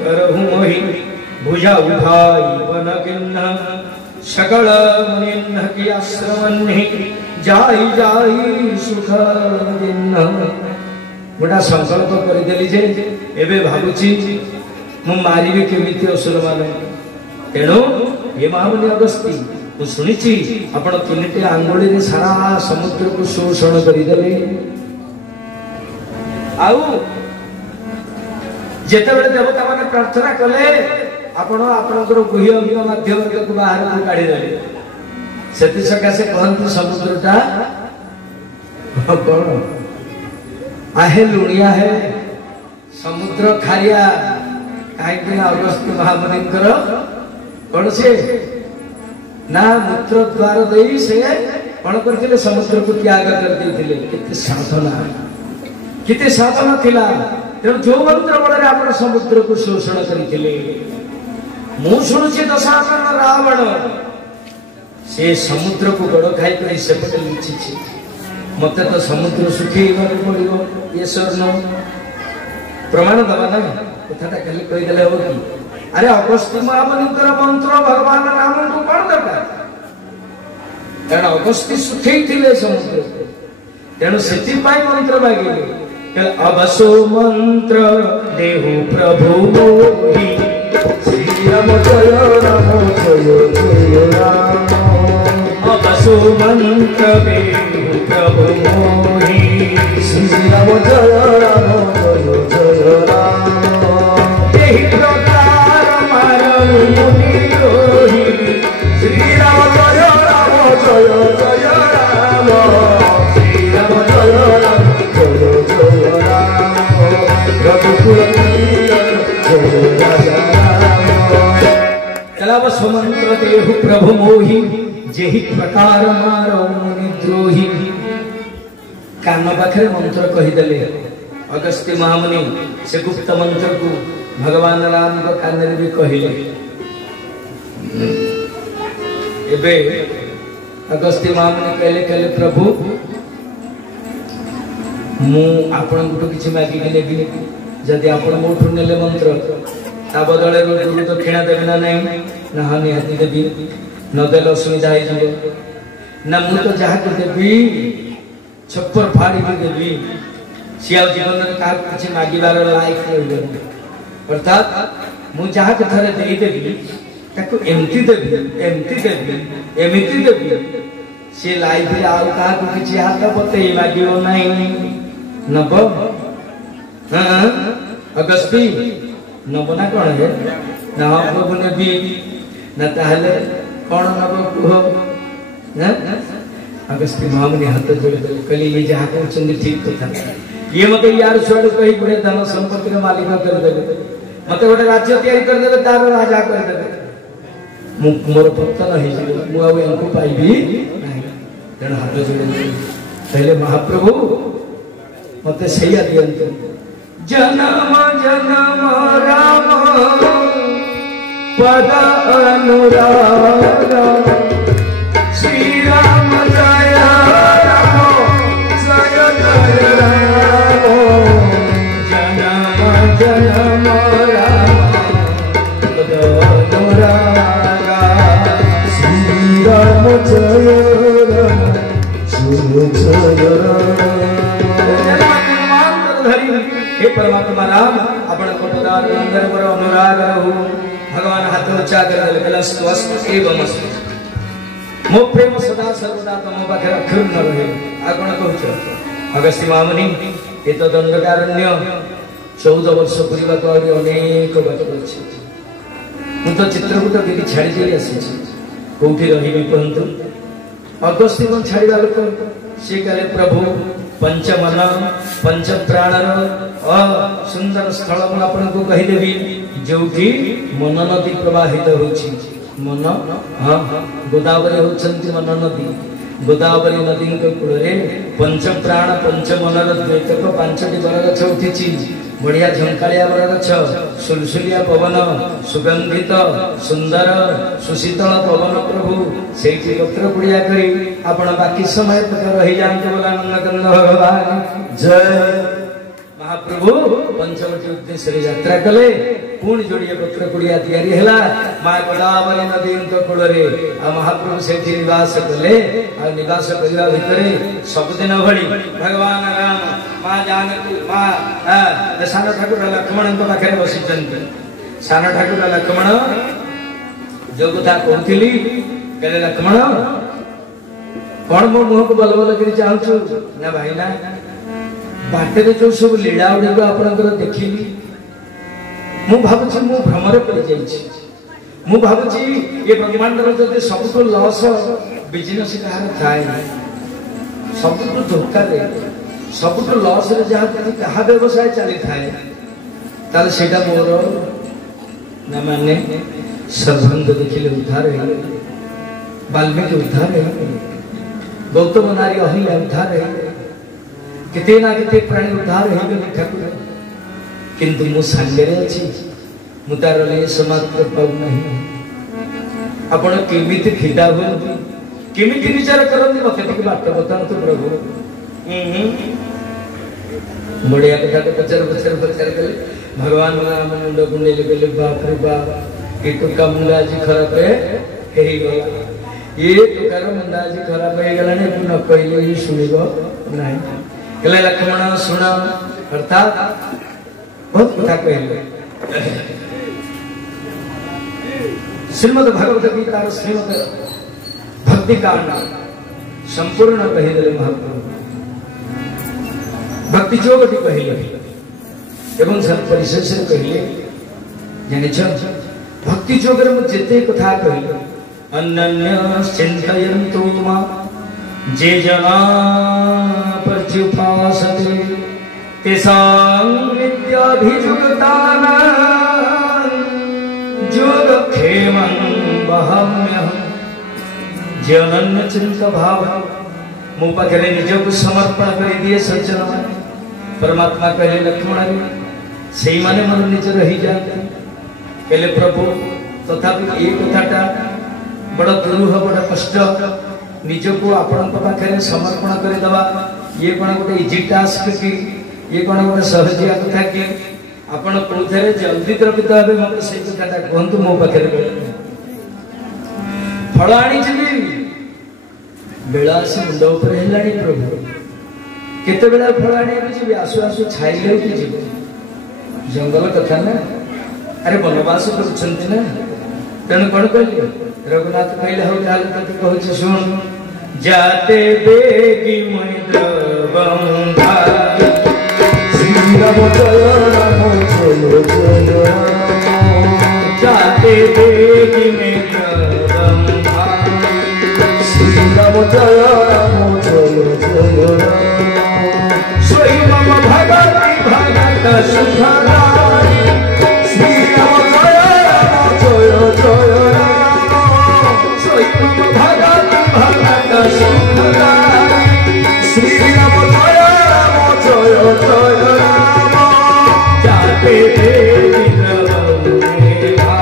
करहु मोहि भुजा उठाई वन किन्न सकल मुनिन्ह की आश्रमन्हि जाई जाई सुख दिन्न गोटा संकल्प कर देली जे एबे भाबुची मु मारिबे केमिति असुर माने तेणु हे महामुनि अगस्त्य मु सुनिछि आपण तीनटे आंगुली रे सारा समुद्र को शोषण करि देले आउ जेते बेले देवता माने प्रार्थना कले आपण आपनकर गुह्य अंग माध्यम को बाहर को काढी देले सेति सकासे कहंतु समुद्रटा कोन आहे लुणिया है समुद्र खारिया काहे अगस्त्य महामुनि कौन से ना मूत्र द्वार दे से कौन करथिले समुद्र को त्याग कर देथिले केते साधना थिला तेणु जो मंत्र बଳରେ आपण समुद्र को शोषण करथिले मु सुनुछि दशानन रावण से समुद्र को गड़ खाई कर सेपटे लुचिछि मते तो समुद्र सुखेइबार पड़िबो ये स्वर्ण प्रमाण दबा ना कथाटा खाली कहि देले हो कि अरे अगस्त्य महामुनिकर मंत्र भगवान नाम को कोन दरकार कारण अगस्त्य सुखेइथिले समुद्र तेणु सेति पाई मंत्र मागिले अबसो मंत्र देहु प्रभु मोहि श्री राम जय जय राम अबसो मंत्र देहु प्रभु मोहि श्री राम जय जय राम स्वमंत्र देहु प्रभु मोहि जेहि प्रकार मारो मुनिद्रोही कान पाखे मंत्र कहीदेले अगस्त्य महामुनि से गुप्त मंत्र को भगवान राम को कान भी कहले एबे अगस्त्य महामुनि कहले कहले प्रभु मु आपण किसी मागिक नेबी जदि आपण मोठू नेले मंत्र ता बदले गुरु दक्षिणा देवे ना नहीं ना हाँ निहाती देवी नदेल असुविधा ना मु तो जहाँ को देवी छप्पर फाड़ी की देवी सी आ जीवन में क्या किसी मागिबार लायक नहीं अर्थात मु जहाँ के थरे देदेवी ताको एमती देवी एमती देवी सी लाइफ आउ क्या किसी हाथ पते मागिब नहीं नब हाँ अगस्ती नब ना कौन है ना प्रभु नेबी ना ताहले कौन नब कुह अगस्त्य महामुनि हाथ जोड़े कहले ये जहाँ कहते ठीक कथा ये मत यार छुआड़ कही गुड़े धन संपत्ति मालिक करदे मत गोटे राज्य तैयारी करदे तार राजा करदे मोर पतन हो पाइबी तेणु हाथ जोड़े कहले महाप्रभु मत सैया दियंतु जनम जनम राम पद अनुराग श्री राम जय राम जय जय राम जनम जनम राम पद अनुराग श्री राम जय राम जय जय हे परमात्मा राम अपन पदार अंदर पर अनुराग रहू भगवान हाथ उच्चा कर कहला स्वस्त एवं मो प्रेम सदा सर्वदा तम पाखे अक्षुण्ण रहे आ कोन कहछ अगस्त्य महामुनि ए तो दंडकारण्य 14 वर्ष पूर्व तो अनेक बात अछि मु तो चित्रकूट गिरी छाड़ी दे आसी कोठी रही कहंतु अगस्त्य मन छाड़ीबा लोक से कहले प्रभु पंच मन पंच प्राणर सुंदर स्थल मु आपन को कहि देबी जोठी मन नदी प्रवाहित होछि मन हाँ गोदावरी होचंती मन नदी गोदावरी नदी के कूल रे पंच प्राण पंच मनर द्वैतक पांचटी बरगछ उठिछि बढ़िया झंकालिया बरगछ सुलसुलिया पवन सुगंधित सुंदर सुशीतल पवन प्रभु सेठी पत्र कुड़िया करी आपण बाकी समय तक रही जानते बोला नंदकंद भगवान जय महाप्रभु पंचवटी उद्देश्य यात्रा कले पुणी जोड़िए पत्र कुड़िया तैयारी है माँ गोदावरी नदी कूल रे महाप्रभु से निवास कले निवास करने भितर सबुदिन भली भगवान राम माँ जानकी माँ सान ठाकुर लक्ष्मण पाखे बसी सान ठाकुर लक्ष्मण जो कथा कहती कहले लक्ष्मण कौन मो मुह को बल बल कर चाहूँ ना भाई ना बाटे जो सब लीला गुड़िक आपंकर देखिली मु भावुची मु भ्रमर पड़ जाइए मु भावुची ये ब्रह्मांडर जब सबुठ लस बिजनेस कहार थाए सबुठ धोखा सबुठ लस क्या व्यवसाय चली थाए से मोर ना माने सर्वांग देखिले उद्धार है वाल्मीकि उद्धार है गौतम नारी अहिल्या उद्धार है किते ना किते प्राणी उद्धार है ठाकुर किंतु मु सांगे अच्छी मुतार समात्र पाऊ नहीं आपण केमिति खिदा हुए केमिति विचार करते मत बाट बतातु प्रभु बढ़िया कथा पचार पचार पचार कले भगवान राम मुंड कुंडेले कहले बाप रे बाप ये टुका मुंडा आज खराब है ये टुकार मुंडा आज खराब है गला ने न कहले ये सुनिबो नहीं कहले लक्ष्मण सुन अर्थात बहुत कथा कहले श्रीमद् भगवत गीता श्रीमद् भक्ति कांड संपूर्ण कहीदेले महाप्रभु भक्ति जोगटी कहले एवं सब परिशेष कहले जानिछ भक्ति जोगर मु जेते कथा कहले अनन्य चिंतयन्तु मा जे जना पर्युपासते तेषां विद्याभियुक्तानां योगक्षेमं अहम्यहम् जे अनन्य चिंत भाव मो पाखे निजक समर्पण कर दिए सज्जन परमात्मा कहले लक्ष्मण से माने मन निज रही जाते कहले प्रभु तथापि ये कथाटा बड़ दुरूह बड़ कष्ट निजक आपण पाखे समर्पण करदेवा ये कौन गोटे इजी टास्क कि ये कौन गोटे सहजिया कथा कि आपण कौथे जल्दी द्रवित हे मत से कथाटा कहतु मो पाखे फल आनी बेला से मुंड उपर हेलानी प्रभु केते बेला फल आनी जी आसु आसु छाइले कि जी जंगल कथा ना अरे वनवास करुछंती ना तेणु कौन कहले रघुनाथ कहले हो ताले तते कहछ सुन जाते बेगी मुनि द्रवंधा श्री राम जय राम जय जय राम जाते बेगी मुनि द्रवंधा श्री राम जय राम जय जय राम सोई मम भगति भगत सुखदाई श्री राम जय राम जय जय राम सोई मम भगति भगत सुखदाई श्री राम जय राम जय जय राम जाते बेगी द्रवंधा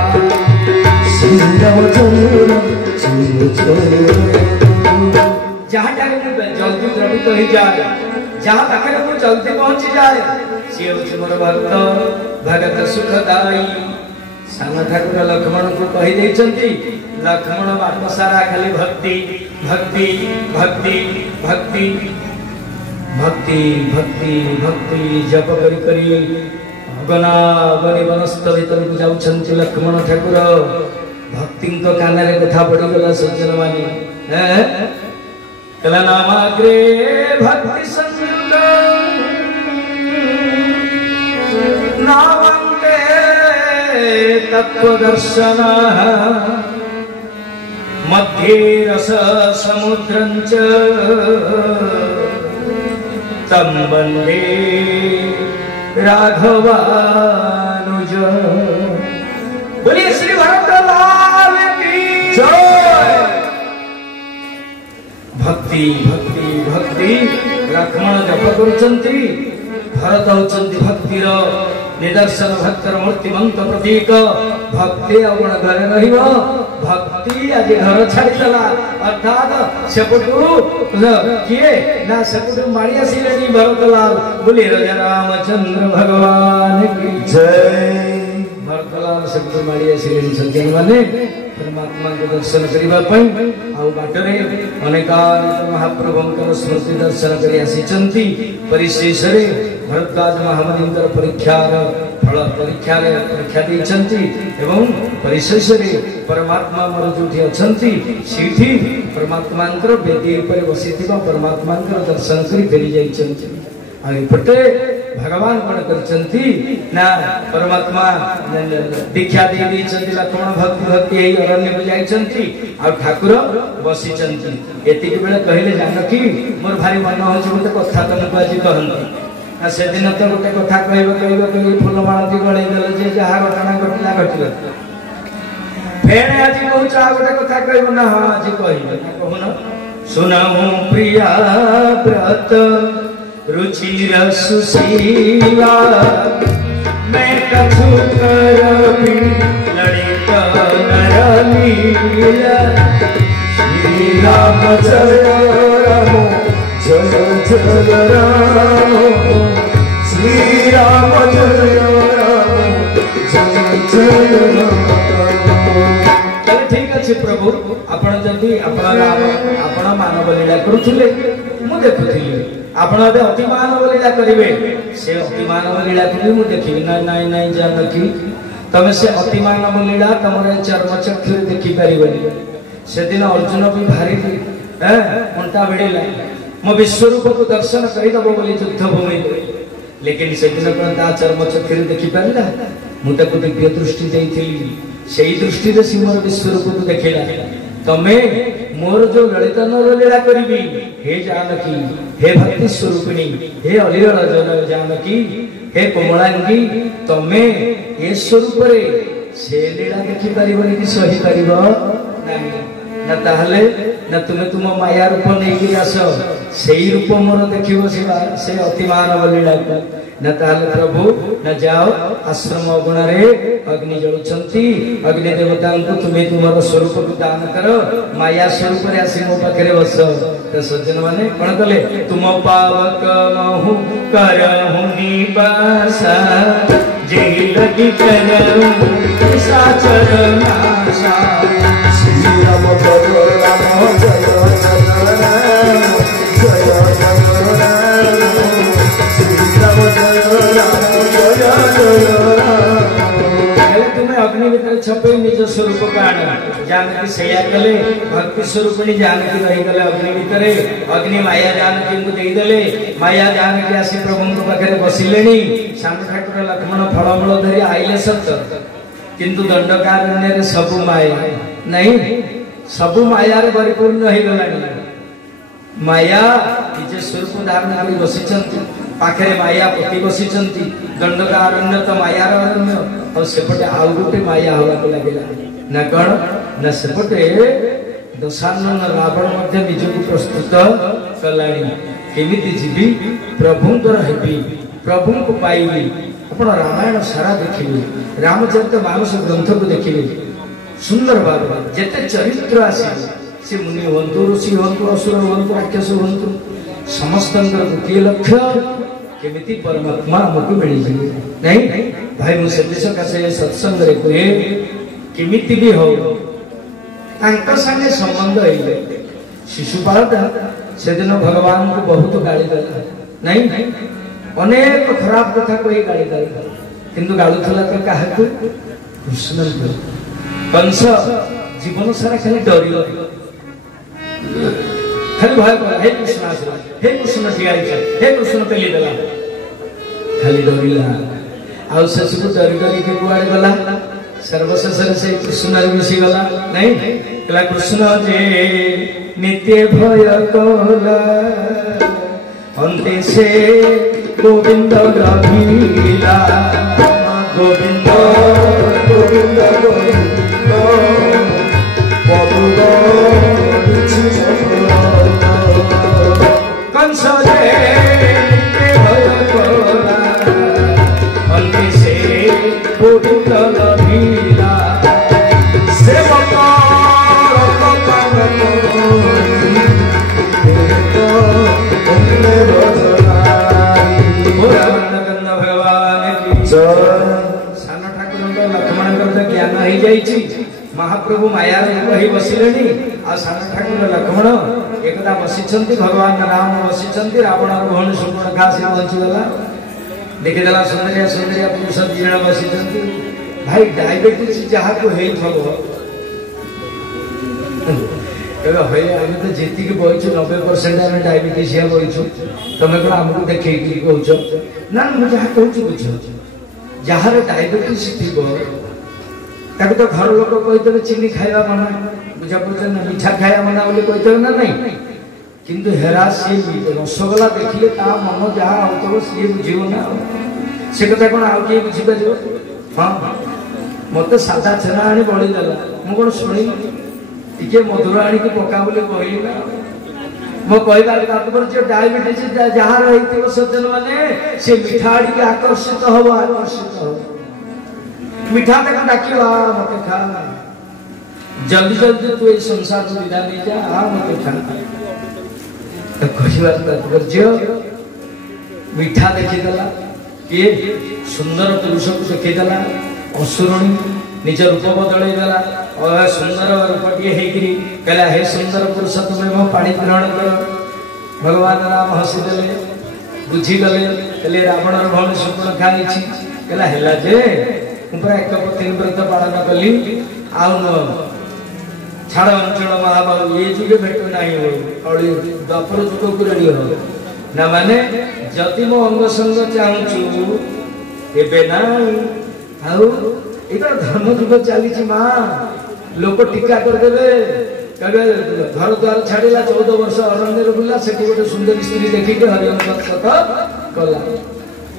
श्री राम जय राम जय जय राम जहाँ टाइम जल्दी द्रवित हो जाए जहाँ पाखे मुझे जल्दी पहुंची जाए सी हूँ मोर भक्त भगत सुखदाई सान ठाकुर लक्ष्मण को कही लक्ष्मण बाट सारा खाली भक्ति भक्ति भक्ति भक्ति भक्ति भक्ति भक्ति जप करी अगना अगनी वनस्थ भीतर को जाऊँ लक्ष्मण ठाकुर भक्ति कान कथा पड़गला सज्जन मानी कला नामाग्रे भक्ति संयुक्त नामंते तत्वदर्शन मध्ये रस समुद्रंच तम वंदे राघवानुज बोलिए श्री भरतलाल की जय भक्ति भक्ति भक्ति लक्ष्मण जप करुचंती भरत होचंती भक्तिर निदर्शन भक्तर मूर्तिमंत प्रतीक भक्ति आपण घरे रहिबो भक्ति आज घर छाड़ीदेला अर्थात सेपटू किए ना सेपटू माड़ी आसिलेनी भरतलाल बोली राजा रामचंद्र भगवान की जय भरतलाल सेपटू माड़ी आसिलेनी सज्जन माने परमात्मा के दर्शन करिबा पई आउ बाटरे अनेकानेक महाप्रभुंकर स्मृति दर्शन करी आसीचंती परिशेष रे भरद्वाज महामुनिंकर परीक्षार फल परीक्षा देइचंती एवं परिशेष रे परमात्मा मोर जोठी अछंती सीठी परमात्मांकर वेदी ऊपर बसिथिबा परमात्मांकर दर्शन करी फेरी जाइचंती आइ पटे भगवान कौन करचंती ना परमात्मा दीक्षा दे देइचंती लक्ष्मण भक्ति भक्ति एई अरण्य को जाइचंती आ ठाकुर बसिचंती एतिक बेले कहले जानकी मोर भारी मन होछ गोटे कथा तमको आज कहंती आ से दिन तो गोटे कथा कहबो फूलमाला गळे देले जे जहा घटना घटला घटिला फेरे आज कहूछ आ गोटे कथा कहबो ना हां आज कहबो ना कहू ना सुनाऊ प्रिया व्रत रुचिर सुशीला मैं कछु करबी ललित नरलीला श्री राम जय राम जय जय राम श्री राम जय राम जय जय राम ठीक अच्छे प्रभु आपण जल्दी आपण मानव लीला करुले मु देखुली आपण अबे अति मानव लीला करिवे से अति मानव लीला को मु देखिबी ना नाइ नाइ जानकी तमे से अति मानव लीला तमरे चर्म चक्षु देखि परिबनी से दिन अर्जुन भी भारी उंटा भिड़िला मो विश्वरूप को दर्शन करिदबो बोली युद्ध भूमि लेकिन से दिन कोन ता चर्म चक्षु देखि परिला मु ताको दिव्य दृष्टि देइथिली सेही दृष्टि रे सिमर विश्वरूप को देखिला तमे मोर जो ललित नर लीला करिबी हे जानकी हे भक्ति स्वरूपिणी हे अलील जानकी हे कोमलांगी तमे ए स्वरूप रे से लीला देखी पारिबनी कि सही पारिब नहीं ना ताहले ना तुम्हें तुम माया रूप नहीं आस से रूप मोर देखिब से अति मानव लीला ना ताहले प्रभु ना जाओ आश्रम अगुणारे अग्नि जलुंट अग्नि देवता को तुम्हें तुम स्वरूप को दान कर माया स्वरूप आसी मो पाखे बस तो सज्जन मैंने कौन कले तुम पावक महु करहु निवासा जेहि लगी करहु साचर नासा श्री राम जय राम जय जय राम जय जय राम श्री राम जय राम जय जय राम तुम्हें अग्नि भीतर छपे निज स्वरूप को आण जानकी सैया कले भक्ति स्वरूपिणी जानकी रही गले अग्नि भीतर अग्नि माया जानकी को देदेले माया जानकी आसी प्रभु पाखे बसिले साम ठाकुर लक्ष्मण फलमूल धरी आइले सत किंतु दंडकारण्य सबु माया नहीं सबु माया परिपूर्ण हो गला माया निज स्वरूप धारण कर बसी पाखे माया पति बसी दंडकारण्य तो मायार अरण्य और सेपटे आउ गोटे माया हवा लगे ना कौन ना सेपटे दशानन रावण निजक प्रस्तुत कला केमिति जीवी प्रभुंकर हेबी प्रभु को पाइबी आपण रामायण सारा देखिए रामचरित मानस ग्रंथ को देखिए सुंदर भाव जेते चरित्र आसे से मुनि हंतु ऋषि हंतु असुर हंतु राक्षस हंतु समस्त गोटे लक्ष्य केमिति परमात्मा हमको मिल जाए नहीं भाई मुझे सकाशे सत्संग कहे केमिति भी हो संगे संबंध शिशुपाल से दिन भगवान को बहुत गाली देला नहीं अनेक खराब कथा कही गाली देला किंतु गालुला तो क्या कृष्ण कंस जीवन सारा खाली डर खाली भय कला हे कृष्ण आसला हे कृष्ण ठिया हे कृष्ण पेली देला खाली डरिला आउ शेष को डरी डरी के कुआड़े गला सर्वशेष से कृष्ण मिसी गला नहीं कहला कृष्ण जे नित्य भय कला अंते से गोविंद रघुला गोविंद गोविंद गोविंद कंस जे नित्य भय कला अंते से गोविंद रघुला सेवक महाप्रभु माया कही बसिले सान ठाकुर लक्ष्मण एकदा बसी भगवान राम बसी रावण भौणी सुपर्णखा से बचीगला देखीदेला सुंदरिया सुंदरिया पुरुष दी जन बसी भाई डायबिटीज जहाँ को आम तो जीत बहीचु 90% आम डायबिटीसिया बहीचु तुम्हें कौन आमको देखे कौच ना मुझे कहूँ बुझ जार डायबिटीज थी ताको तो घर लोक कहते चीनी खाଇବା मना बुझा पड़े ना मीठा खाଇବା मना बोली कहते ना नहीं किंतु हेरा सी रसगोला देखिले ता मन जहाँ आउथब सी बुझीब ना से कथा कौन आउ किए बुझीपर हाँ मत सादा छेना आनी बड़ीदेला मुझे कौन शुणी टे मधुर आनी पका बोली कहली ना मो कहबार तात्पर्य डायबिटीज जहाँ रही सज्जन मैंने से मीठा आड़ी आकर्षित हम मीठा तक डाक मत खा जल्दी जल्दी तू ये संसार को विदा नहीं जा मत खा कहबार तात्पर्य मीठा देखीदेला किए सुंदर पुरुष को देखीदेला असुरणी निज रूप बदलईदेला सुंदर रूपटे कहला हे सुंदर पुरुष तुम्हें मो पानी ग्रहण कर भगवान राम हसीदे बुझीगले कहले रावण भौणी सुपर्णखा कहला है जे पूरा एक पत्नी व्रत पालन कली आउ छाड़ अंचल महाबाबू ये जुगे भेट ना द्वापर जुग को रेडी हो ना माने जदि मो अंग संग चाहूँ एबे ना आउ धर्म जुग चली माँ लोक टीका करदे कहते घर द्वार छाड़ा 14 वर्ष अरण्य बुला से गोटे सुंदर स्त्री देखिए हरिहर सत कला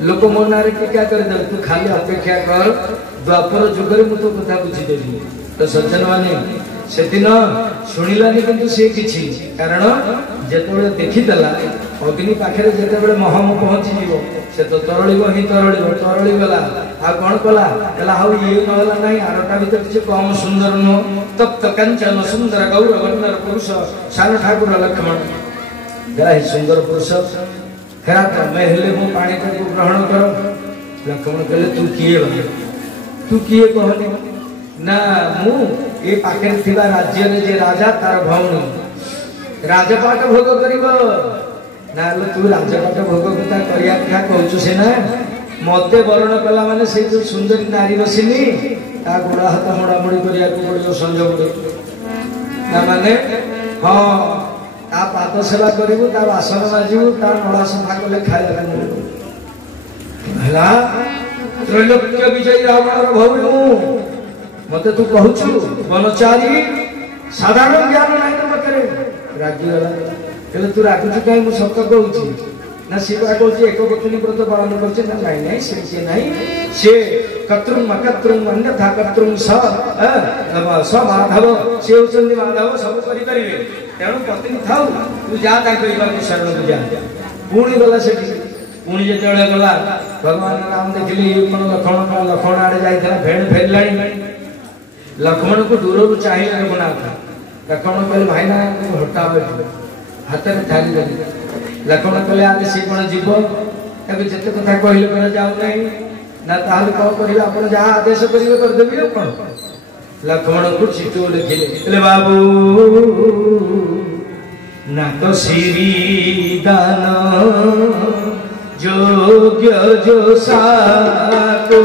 लोक मो ना टीका करदे तू खाली अपेक्षा कर द्वापर जुगरे मु तो कथा बुझीदेवी तो सज्जन माने से दिन शुणिलानी किंतु से किछि कारण जेतेबेले देखिदेला अग्नि पाखरे जेतेबेले महम पहुंची जीवो से तो तरळिबो ही तरळी गला आ कोन कला एला हाउ ये कहला नाही आरटा भीतर किछि कम सुंदर नो तप्त कंचन सुंदर गौर वर्णर पुरुष सान ठाकुर लक्ष्मण जरा ही सुंदर पुरुष फेरा तमे हेले मो पानी को ग्रहण कर लक्ष्मण कहले तू किए कहले ना मु ए पाखे थिबा राज्य रे जे राजा तार भौणी राजपाट भोग करिबो ना तू राजपाट भोग कथा करिया क्या कहछु से ना मते वर्ण कला माने से जो सुंदरी नारी बसिनी ता गोड़ा हाथ मोड़ा मोड़ी करिया को पड़ियो संजोग ना माने हां ता पाद सेवा करिबो ता आसन माजिबो ता नळा सफा कले खाइला मिलबो हला त्रैलोक्य विजयी रावण भौणी मते तू कहछु वनचारी साधारण ज्ञान नाही तो मकरे राजी वाला कहले तू राखुछु काई मु सत्य कहूची ना शिवा कहूची एक पत्नी व्रत पालन करछे ना नाही नाही से नाही से कत्रुम मकत्रुम अन्यथा कत्रुम स माधव से होचंदी माधव सब करि परिबे तेणु पत्नी थाउ तू जा ता करिबा को शरण जा पुणी गला सेठी पुणी जेतेबेले गला भगवान राम देखिले कोन लखन आड़े जाइथला भेड़ फेरलाणी लक्ष्मण को दूर चाहिए रघुना था लक्ष्मण कहले भाई ना हटावे हाथ में थाली लगी लक्ष्मण कहले आगे से कोन जीव तबे जते कथा कहले पर जाऊ नहीं ना ताल को करियो अपन जहां आदेश करियो कर देबी कोन लक्ष्मण को चिट्ठी लिखिले कहले बाबू ना तो श्री दान जोग्य जो साको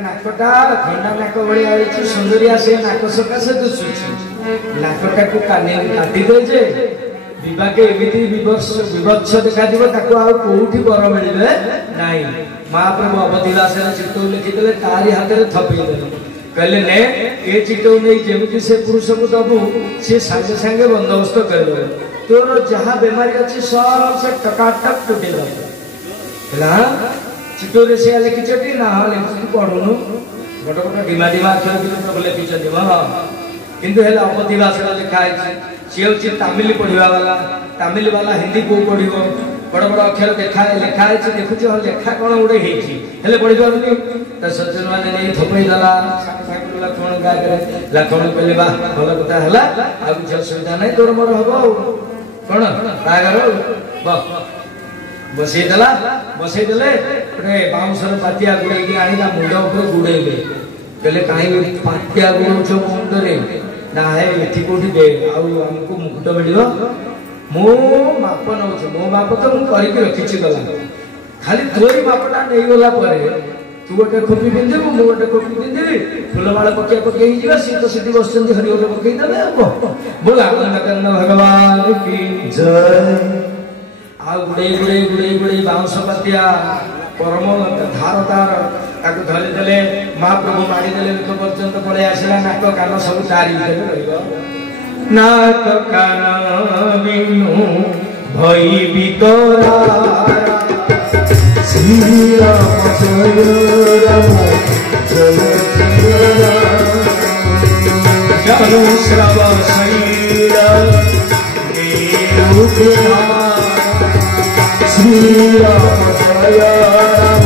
नाकटा खंडा नाक भली आइछि सुंदरिया से नाक सकाशे दुसुछि नाकटा को काने काटी दे जे विवाके एमिति विवत्स देखा दिबो ताको आ कोउठी बर मिलबे नाही महाप्रभु अवधिवास रे चित्तो लिखि देले तारी हाथ रे थपि देले कहले ने ए चित्तो नै जेमिति से पुरुष को दबु से संगे संगे बंदोबस्त करबो तोर जहां बीमारी अछि सब से टकाटक टुटे देला चितोरे से लिखि छथि ना हाले पढुनु बड़ बड़ डिमा अक्षर के लिखि छथि हां किंतु हेला अवधिवास रे लिखा है से होछि तमिल पढिबा वाला हिंदी को पढिबो बड़ बड़ अक्षर लिखा है देखुछ लेखा कोन उडे हेछि हेले पढिबा नि त सज्जन माने नै थपई दला ठाकुर लक्ष्मण गा करे लक्ष्मण कहले बा भल कथा हला आ कुछ असुविधा नै तोर मोर हबो कोन तागर बा बसई देले रे बाउंसर पातिया गुड़े के आनी मुंड ऊपर गुड़ेले कहले काई पातिया गुड़ो मुंड रे ना है एठी कोठी दे आ हमको मुकुट मिलियो मो माप नउछ मो माप तो मु करि के रखिछि गला खाली तोरी मापटा नै गला परे तू गोटे खोपी पिंदेबु मु गोटे खोपी पिंदेबी फुलमाला पकिया पकिया ही जीवा सीतो सीधी बसचंदी हरि ओले पकई देले बोला कन्न भगवान की जय आ गुड़े बाउंस पतिया परम धार तार ताको धरि देले महाप्रभु मारी देले तो पर्यंत पळे आसिला नाक कान सब तारी देले रहिबो नाक कान बिनु भई बितोरा श्री राम जय राम जय जनु श्रव शैल देव श्री राम जय राम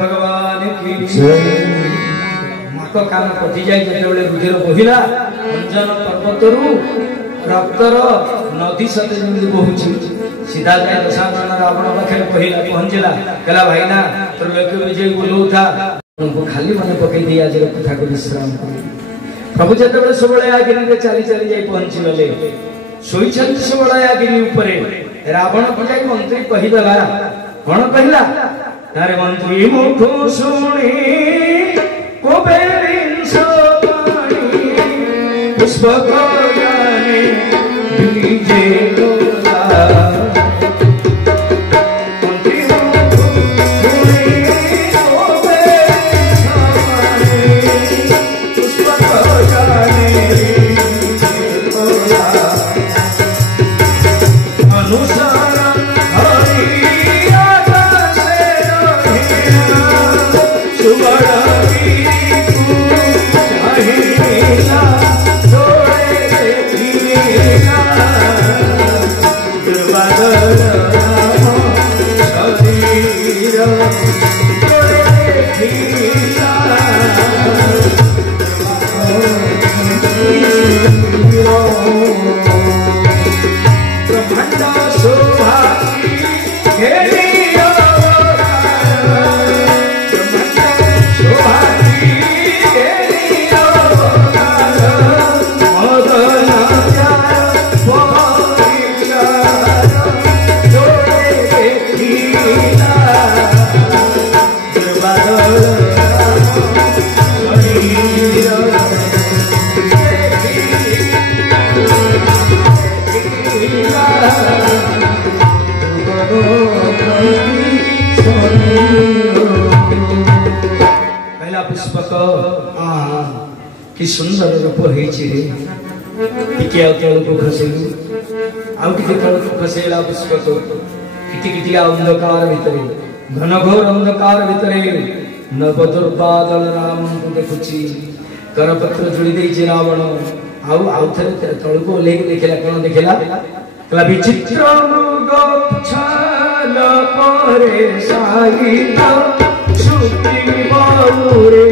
भगवान की जय नाक कान कटि जाय जेतेबेले रुधिर बहिला अंजन पर्वतरु रक्तर नदी सते जेमि बहुछि सीधा जाय दशानन रावण पाखे पहिला पहुंचला कहला भाईना तोर लोक विजय बोलू था उनको खाली मने पकई दिया जे कथा को विश्राम प्रभु जिते सुबलयागिरी चली चली जाई पहुंची गले शोईछंती सुबलयागिरी उपरे रावण को जाई मंत्री कहिदेला कौन कहला तारे मंत्री मुठो सुनी कुबेरिंस पानी पुष्पक जाने डीजे लोला मंत्री मुठो सुनी कुबेरिंस पानी पुष्पक जाने डीजे लोला अनुसार कि सुंदर रूप टिके तौक खसेलु आउ टिके तौक खसेला पुष्पक किटिकिटिया अंधकार भितरे घनघोर अंधकार भितरे नवदुर्बादल राम को देखुची करपत्र जोड़ी देछि रावण आउ आउ थरे तौक ओलेक देखला कोन देखला कला विचित्र मृग छल परे साईता सुती बाउरे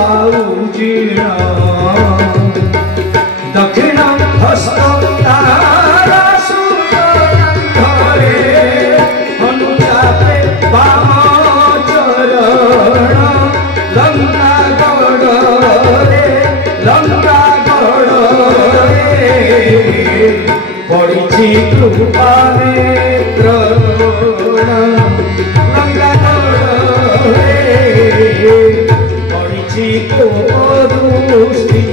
आउजिना दक्षिण हस्त तारा सुरे अनुचापे बाम चरण लंका गड़ रे पड़ी कृपा नेत्र लंका गड़ रे दृष्टि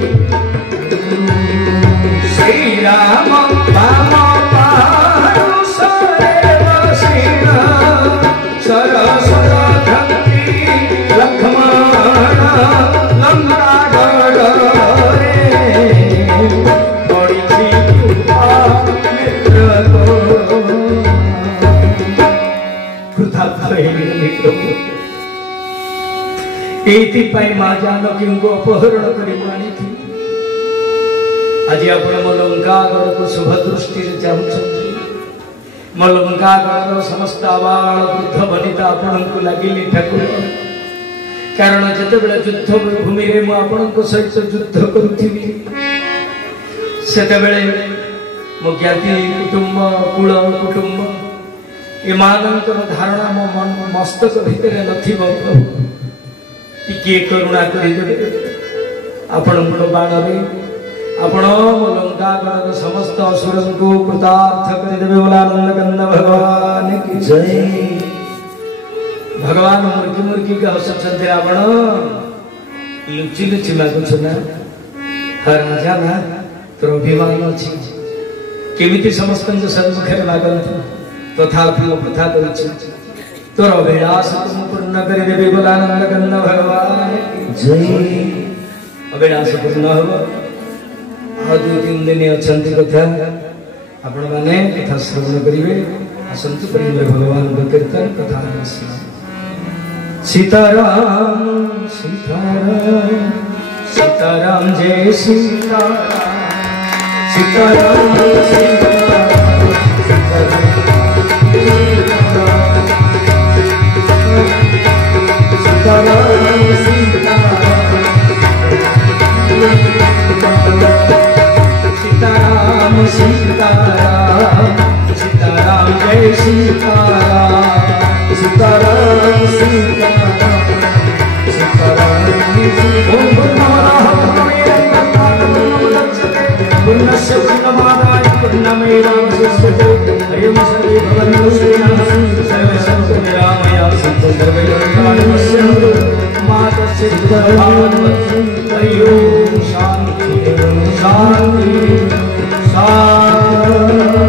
श्री राम राम पारुषरे वसीन सरस्वत धन्ति लक्ष्मण लंका गड़ रे पड़ी कृपा नेत्र कृतार्थ मित्र एइथिपाई मां जानकी को अपहरण करी आनी आज आपण मलंकागढ़ को शुभ दृष्टि चाहते मलंकागढ़ समस्त आबाल वृद्ध वनिता आपण को लगिली ठाकुर कारण जिते बेले युद्ध भूमि रे मु आपण को सहित युद्ध करूथि सेते बेले मो ज्ञाति कुटुंब कुल कुटुंब ए मानकर धारणा मो मन मस्तक भितर नथिबो प्रभु टिके करुणा करिदेवे आपण बाण रे आपण लंकागढ़ समस्त असुर को कृतार्थ करिदेवे बोला नंदकंद भगवान की जय। भगवान मुर्की मुर्की के हसुछन रावण लुचि लुचि मागुछ ना राजा ना तोर अभिमान अछि केमिति समस्त सम्मुखे मागंतु तथापि प्रथा करिछि तोर अभिलाष तुम पूर्ण करिदेवे बोला नंदकंद भगवान की जय। अभिलाष पूर्ण हो और 2-3 दिन अच्छी कथा आपण मैंने कथा श्रवण करेंगे आसतु प्रेम भगवान को कीर्तन कथा सीताराम सीताराम सीताराम जय सीताराम सीताराम सीताराम सीताराम सीताराम सीताराम सीताराम जय सीताराम सीताराम सीताराम सीताराम ओम नमः मे राम सुस्ते अयम सर्वे भवन्तु श्रेयाः सर्वे सन्तु निरामया सन्तु सर्वयोगानुपश्यन्तु माता सिद्धभावन्तु हरि ओम शांति शांति शांति।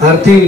आरती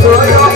Jaya